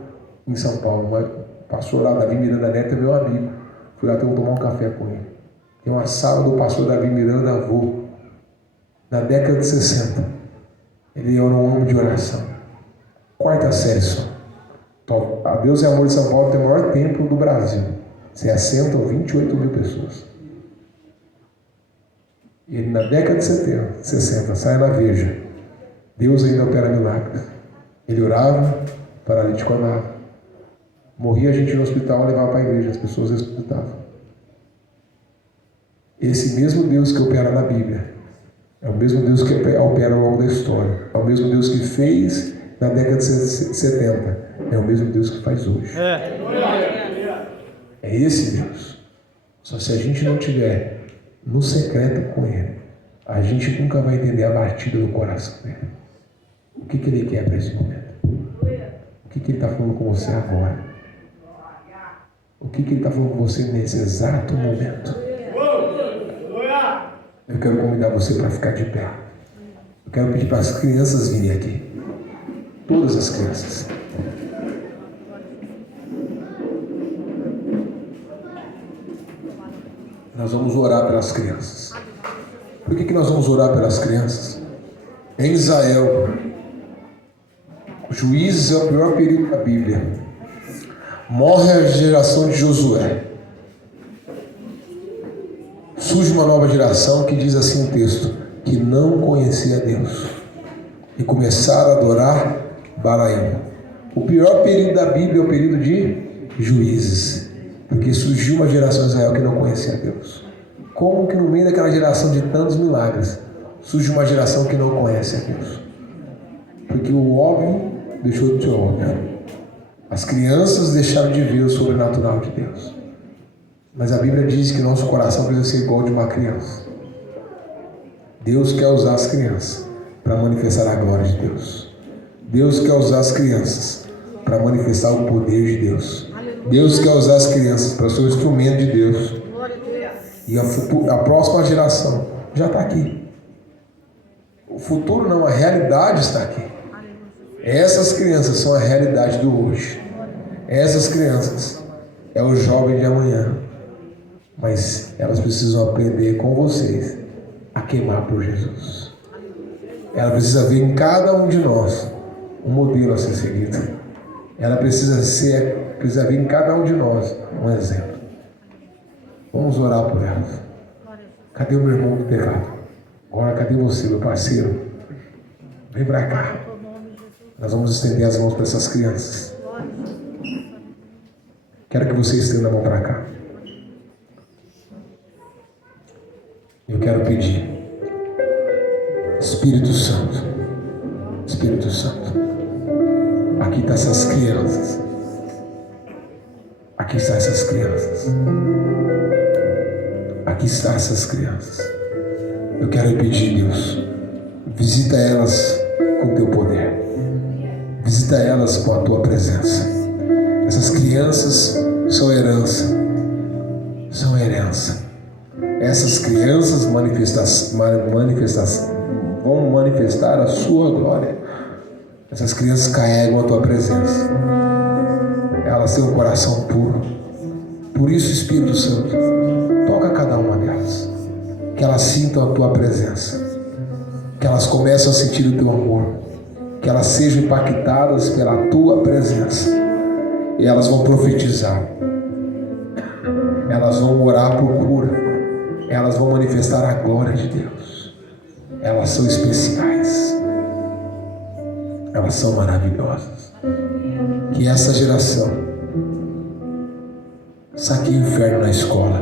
em São Paulo. Mas o pastor lá, Davi Miranda Neto, é meu amigo. Fui lá tomar um café com ele. Tem uma sala do pastor Davi Miranda Avô, na década de 60. Ele era um homem de oração. Quarta série só. A Deus é Amor de São Paulo tem o maior templo do Brasil. Se assentam 28 mil pessoas. Ele na década de 60 sai na Veja. Deus ainda opera milagres. Ele orava, paralítico andava. Morria gente no hospital, levava para a igreja, as pessoas ressuscitavam. Esse mesmo Deus que opera na Bíblia é o mesmo Deus que opera ao longo da história. É o mesmo Deus que fez na década de 70. É o mesmo Deus que faz hoje. É esse Deus. Só se a gente não tiver no secreto com Ele, a gente nunca vai entender a batida do coração dele. O que Ele quer para esse momento? O que Ele está falando com você agora? O que Ele está falando com você nesse exato momento? Eu quero convidar você para ficar de pé. Eu quero pedir para as crianças virem aqui. Todas as crianças. Nós vamos orar pelas crianças. Por que nós vamos orar pelas crianças? Em Israel, Juízes é o pior período da Bíblia. Morre a geração de Josué. Surge uma nova geração que diz assim o texto, que não conhecia Deus. e começaram a adorar Balaão. O pior período da Bíblia é o período de Juízes, porque surgiu uma geração de Israel que não conhecia a Deus. Como que no meio daquela geração de tantos milagres surge uma geração que não conhece a Deus? Porque o óbvio deixou de ser óbvio. As crianças deixaram de ver o sobrenatural de Deus. Mas a Bíblia diz que nosso coração precisa ser igual de uma criança. Deus quer usar as crianças para manifestar a glória de Deus. Deus quer usar as crianças para manifestar o poder de Deus. Deus quer usar as crianças para ser o instrumento de Deus. E a próxima geração já está aqui. O futuro não, a realidade está aqui. Essas crianças são a realidade do hoje. Essas crianças é o jovem de amanhã. Mas elas precisam aprender com vocês a queimar por Jesus. Ela precisa ver em cada um de nós um modelo a ser seguido. Ela precisa ver em cada um de nós um exemplo. Vamos orar por elas. Cadê o meu irmão do pecado? Agora cadê você, meu parceiro? Vem pra cá. Nós vamos estender as mãos para essas crianças. Quero que você estenda a mão para cá. Eu quero pedir, Espírito Santo, aqui estão essas crianças. Aqui estão essas crianças. Aqui estão essas crianças. Eu quero pedir, Deus, visita elas com teu poder. Visita elas com a tua presença. Essas crianças são herança. São herança. Essas crianças vão manifestar a sua glória. Essas crianças carregam a tua presença. Elas têm um coração puro. Por isso, Espírito Santo, toca cada uma delas. Que elas sintam a tua presença. Que elas comecem a sentir o teu amor. Que elas sejam impactadas pela tua presença. E elas vão profetizar. Elas vão orar por cura. Elas vão manifestar a glória de Deus. Elas são especiais. Elas são maravilhosas. Que essa geração saque o inferno na escola,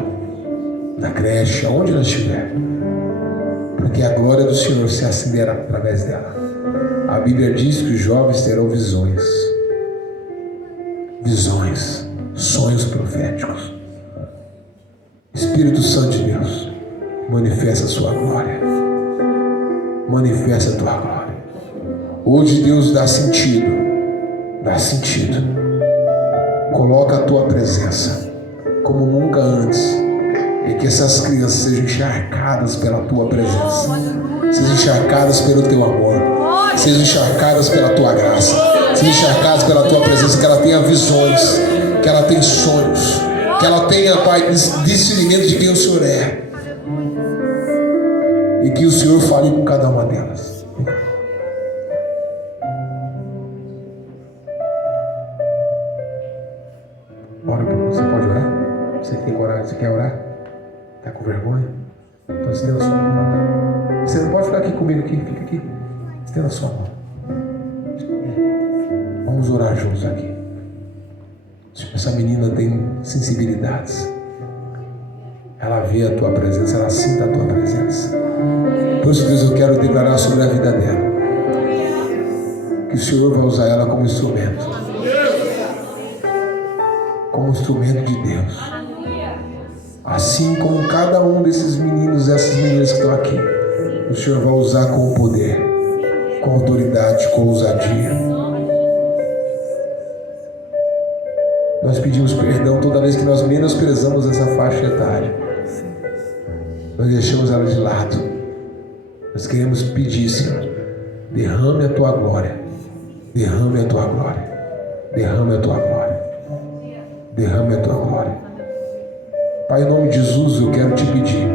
na creche, aonde ela estiver. Porque a glória do Senhor se acenderá através dela. A Bíblia diz que os jovens terão visões. Visões, sonhos proféticos. Espírito Santo de Deus, manifesta a sua glória. Manifesta a tua glória. Hoje Deus dá sentido. Dá sentido. Coloca a tua presença como nunca antes. E que essas crianças sejam encharcadas pela tua presença. Sejam encharcadas pelo teu amor. Sejam encharcadas pela tua graça. Sejam encharcadas pela tua presença. Que ela tenha visões. Que ela tenha sonhos. Que ela tenha, Pai, discernimento de quem o Senhor é. E que o Senhor fale com cada uma delas. Ora, você pode orar? Você tem coragem? Você quer orar? Está com vergonha? Então estenda a sua mão para lá. Você não pode ficar aqui comigo aqui. Fica aqui. Estenda a sua mão. Vamos orar juntos aqui. Essa menina tem sensibilidades. Ela vê a tua presença, ela sinta a tua presença. Por isso, Deus, eu quero declarar sobre a vida dela que o Senhor vai usar ela como instrumento. Como instrumento de Deus. Assim como cada um desses meninos, essas meninas que estão aqui, o Senhor vai usar com poder, com autoridade, com ousadia. Nós pedimos perdão toda vez que nós menosprezamos essa faixa etária. Nós deixamos ela de lado. Nós queremos pedir, Senhor, derrame a tua glória. Derrame a tua glória. Derrame a tua glória. Derrame a tua glória. Pai, em nome de Jesus, eu quero te pedir,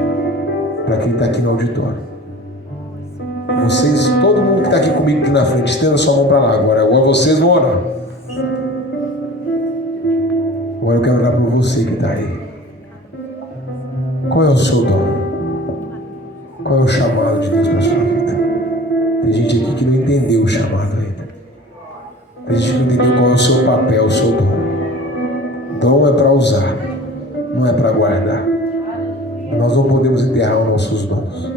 para quem está aqui no auditório, vocês, todo mundo que está aqui comigo aqui na frente, estenda sua mão para lá agora. Agora vocês vão orar. Agora eu quero orar por você que está aí. Qual é o seu dom? Qual é o chamado de Deus para a sua vida? Tem gente aqui que não entendeu o chamado ainda. Tem gente que não entendeu qual é o seu papel, o seu dom. Dom é para usar, não é para guardar. Nós não podemos enterrar os nossos dons.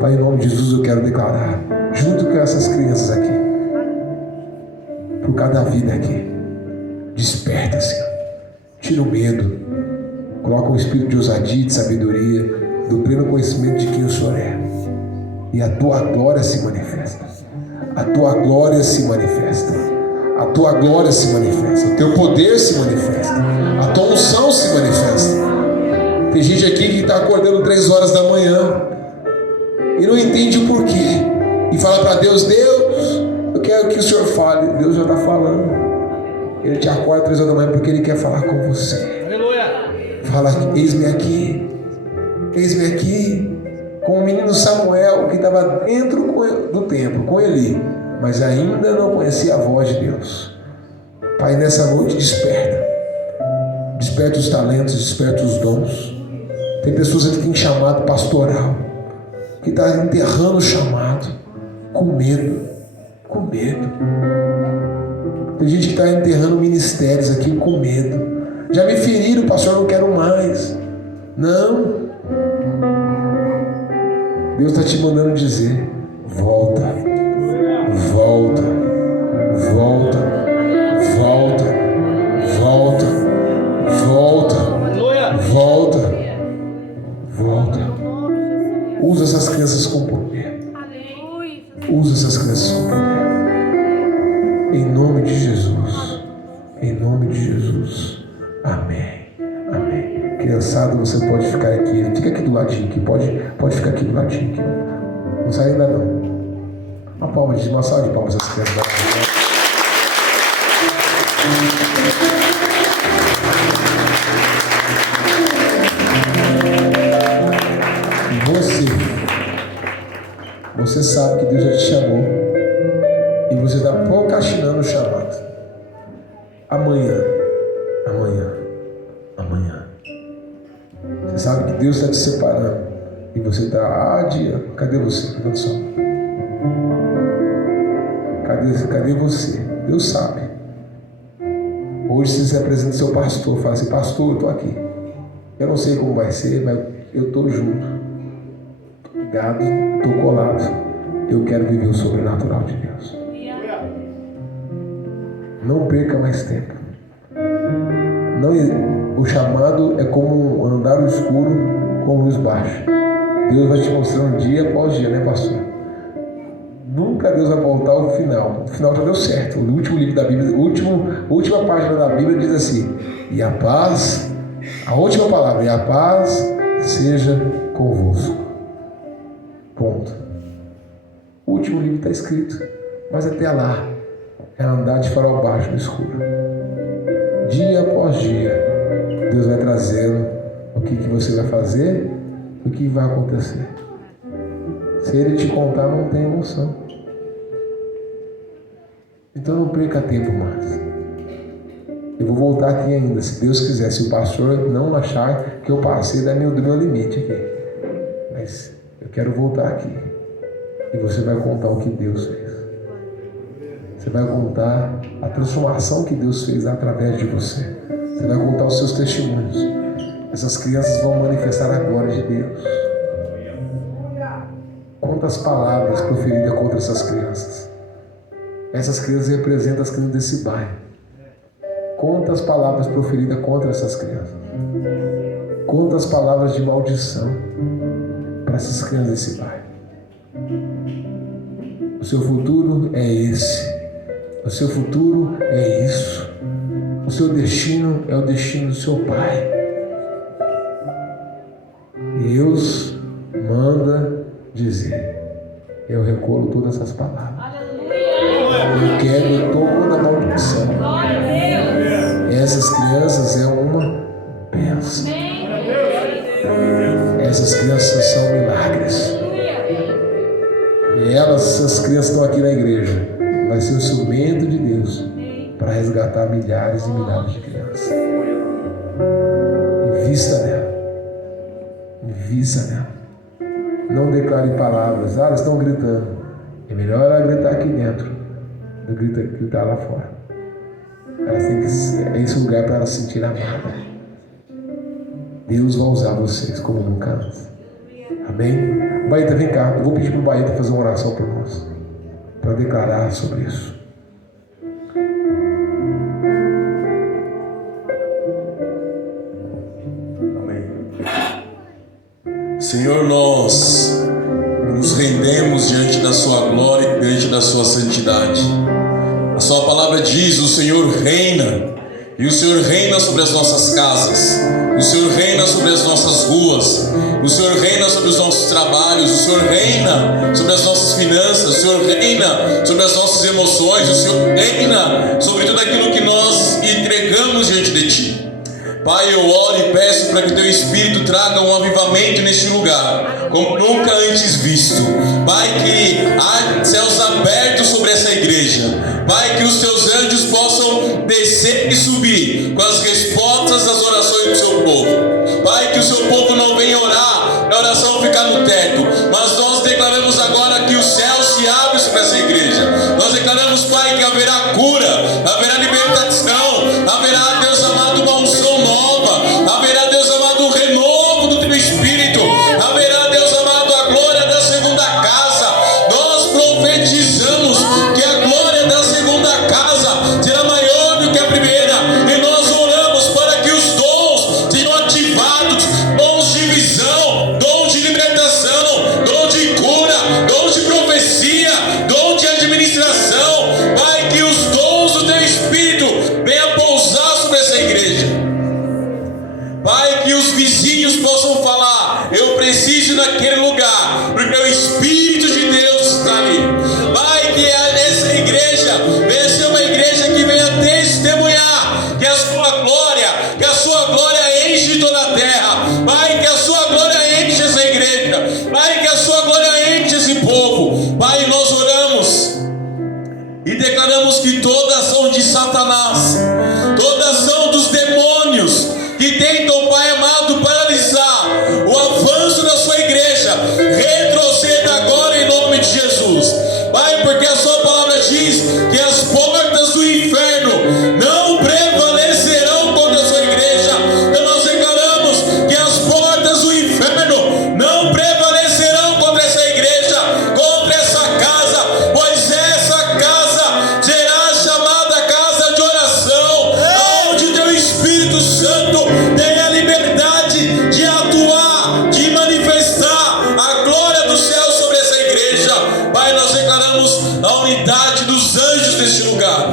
Pai, em nome de Jesus, eu quero declarar, junto com essas crianças aqui, por cada vida aqui, desperta, Senhor. Tira o medo. Coloca um espírito de ousadia, de sabedoria, do pleno conhecimento de quem o Senhor é. E a tua glória se manifesta. A tua glória se manifesta. A tua glória se manifesta. O teu poder se manifesta. A tua unção se manifesta. Tem gente aqui que está acordando 3 horas da manhã e não entende o porquê. E fala para Deus: Deus, eu quero que o Senhor fale. Deus já está falando. Ele te acorda 3 horas da manhã porque Ele quer falar com você. Fala: eis-me aqui. Eis-me aqui. Com o menino Samuel, que estava dentro do templo com Eli, mas ainda não conhecia a voz de Deus. Pai, nessa noite desperta. Desperta os talentos, desperta os dons. Tem pessoas aqui que têm chamado pastoral, que está enterrando o chamado, com medo. Com medo. Tem gente que está enterrando ministérios aqui com medo. Já me feriram, pastor, não quero mais. Não. Deus está te mandando dizer: volta, volta, volta, volta, volta, volta, volta, volta. Usa essas crianças com poder. Usa essas crianças com poder. Em nome de Jesus. Em nome de Jesus. Amém. Amém. Criançada, você pode ficar aqui. Fica aqui do ladinho aqui. Pode ficar aqui do ladinho aqui. Não sai ainda não. Uma salva de palmas às crianças. Você sabe que Deus já te chamou e você está procrastinando o chamado. Amanhã. Você sabe que Deus está te separando e você está adiando. Cadê você? Levanta só. Cadê você? Deus sabe. Hoje você se apresenta ao seu pastor, fala assim: pastor, eu estou aqui. Eu não sei como vai ser, mas eu estou junto. Ligado, estou colado. Eu quero viver o sobrenatural de Deus. Não perca mais tempo. O chamado é como andar no escuro com luz baixa. Deus vai te mostrando dia após dia, né, pastor? Nunca Deus vai voltar ao final. O final já deu certo. O último livro da Bíblia, a última página da Bíblia diz assim: e a paz, a última palavra, e a paz seja convosco. Ponto. O último livro está escrito, mas até lá é andar de farol baixo no escuro. Dia após dia, Deus vai trazendo o que você vai fazer, o que vai acontecer. Se Ele te contar, não tem emoção. Então não perca tempo mais. Eu vou voltar aqui ainda, se Deus quiser. Se o pastor não achar que eu passei do meu limite aqui, mas eu quero voltar aqui. E você vai contar o que Deus fez. Você vai contar a transformação que Deus fez através de você. Você vai contar os seus testemunhos. Essas crianças vão manifestar a glória de Deus. Quantas palavras proferidas contra essas crianças. Essas crianças representam as crianças desse bairro. Quantas palavras proferidas contra essas crianças. Quantas palavras de maldição para essas crianças desse bairro. O seu futuro é esse. O seu futuro é isso. O seu destino é o destino do seu pai. Deus manda dizer: eu recolho todas essas palavras. Eu quebro toda a maldição. Essas crianças é uma bênção. Essas crianças são milagres. E essas crianças estão aqui na igreja. Vai ser o instrumento de Deus para resgatar milhares e milhares de crianças. Invista nela. Invista nela. Não declare palavras. Ah, elas estão gritando. É melhor ela gritar aqui dentro do que gritar lá fora. Elas têm que, é esse lugar para elas se sentir amadas. Deus vai usar vocês como nunca antes. Amém? Baeta, vem cá. Eu vou pedir para o Baeta fazer uma oração por nós, para declarar sobre isso. Senhor, nós nos rendemos diante da sua glória e diante da sua santidade. A sua palavra diz: o Senhor reina, e o Senhor reina sobre as nossas casas, o Senhor reina sobre as nossas ruas, o Senhor reina sobre os nossos trabalhos, o Senhor reina sobre as nossas finanças, o Senhor reina sobre as nossas emoções, o Senhor reina sobre tudo aquilo que nós entregamos diante de Ti. Pai, eu oro e peço para que Teu Espírito traga um avivamento neste lugar, como nunca antes visto. Pai, que há céus abertos sobre essa igreja. Pai, que os Teus anjos possam descer e subir com as respostas das orações do Seu povo. Pai, que o Seu povo não venha orar, a oração ficar no teto, mas nós declaramos agora que o céu se abre sobre essa igreja. Nós declaramos, Pai, que haverá cura, haverá libertação, haverá, Deus amado, uma unção nova, haverá, Deus amado, um renovo do Teu Espírito, haverá, Deus amado, a glória da segunda casa. Nós profetizamos que a glória da segunda casa será maior do que a primeira, e nós oramos para que os dons sejam ativados, dons de visão, dons de libertação, dons de cura, dons de profecia, dons de administração. Pai, que os dons do Teu Espírito venham pousar sobre essa igreja. Pai, que os vizinhos possam falar: eu preciso daquele lugar, porque o Espírito de Deus está ali. Pai, que essa igreja venha ser uma igreja que venha testemunhar que a Sua glória enche toda a terra. Pai, que a Sua glória enche essa igreja. Pai, que a Sua glória enche esse povo. Pai, nós oramos e declaramos que toda ação de Satanás, toda ação dos demônios que tentam, Pai amado, paralisar o avanço da Sua igreja, retroceda agora em nome de Jesus. Pai, porque a Sua palavra diz que as portas do inferno não prevalecerão contra a Sua igreja. Então nós declaramos que as portas do inferno não prevalecerão contra essa igreja, contra essa casa, pois essa casa será chamada casa de oração, onde Teu Espírito Santo tem a liberdade de atuar, de manifestar a glória do céu sobre essa igreja. Pai, nós declaramos a unidade dos anjos neste lugar.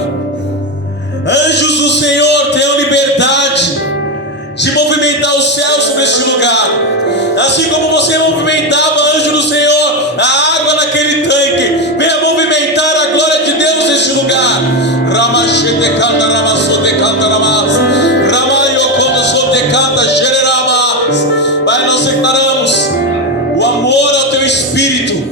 Anjos do Senhor tenham liberdade de movimentar o céu sobre este lugar, assim como você movimentava, anjo do Senhor, a água naquele tanque. Venha movimentar a glória de Deus neste lugar. Ramachete canta, ramassote canta, ramas, ramaiocondo sote canta, xereramas. Pai, nós declaramos o amor ao Teu Espírito.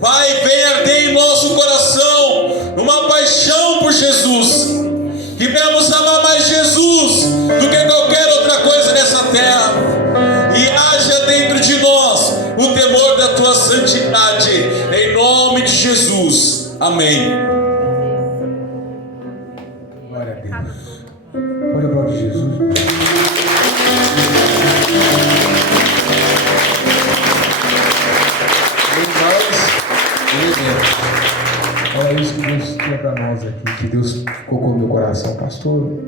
Pai, venha arder em nosso coração uma paixão por Jesus, que venhamos amar mais Jesus do que qualquer outra coisa nessa terra, e haja dentro de nós o temor da Tua santidade, em nome de Jesus. Amém. Glória a Deus. Olha a glória de Jesus. Olha isso que Deus tem para nós aqui, que Deus colocou no meu coração, pastor.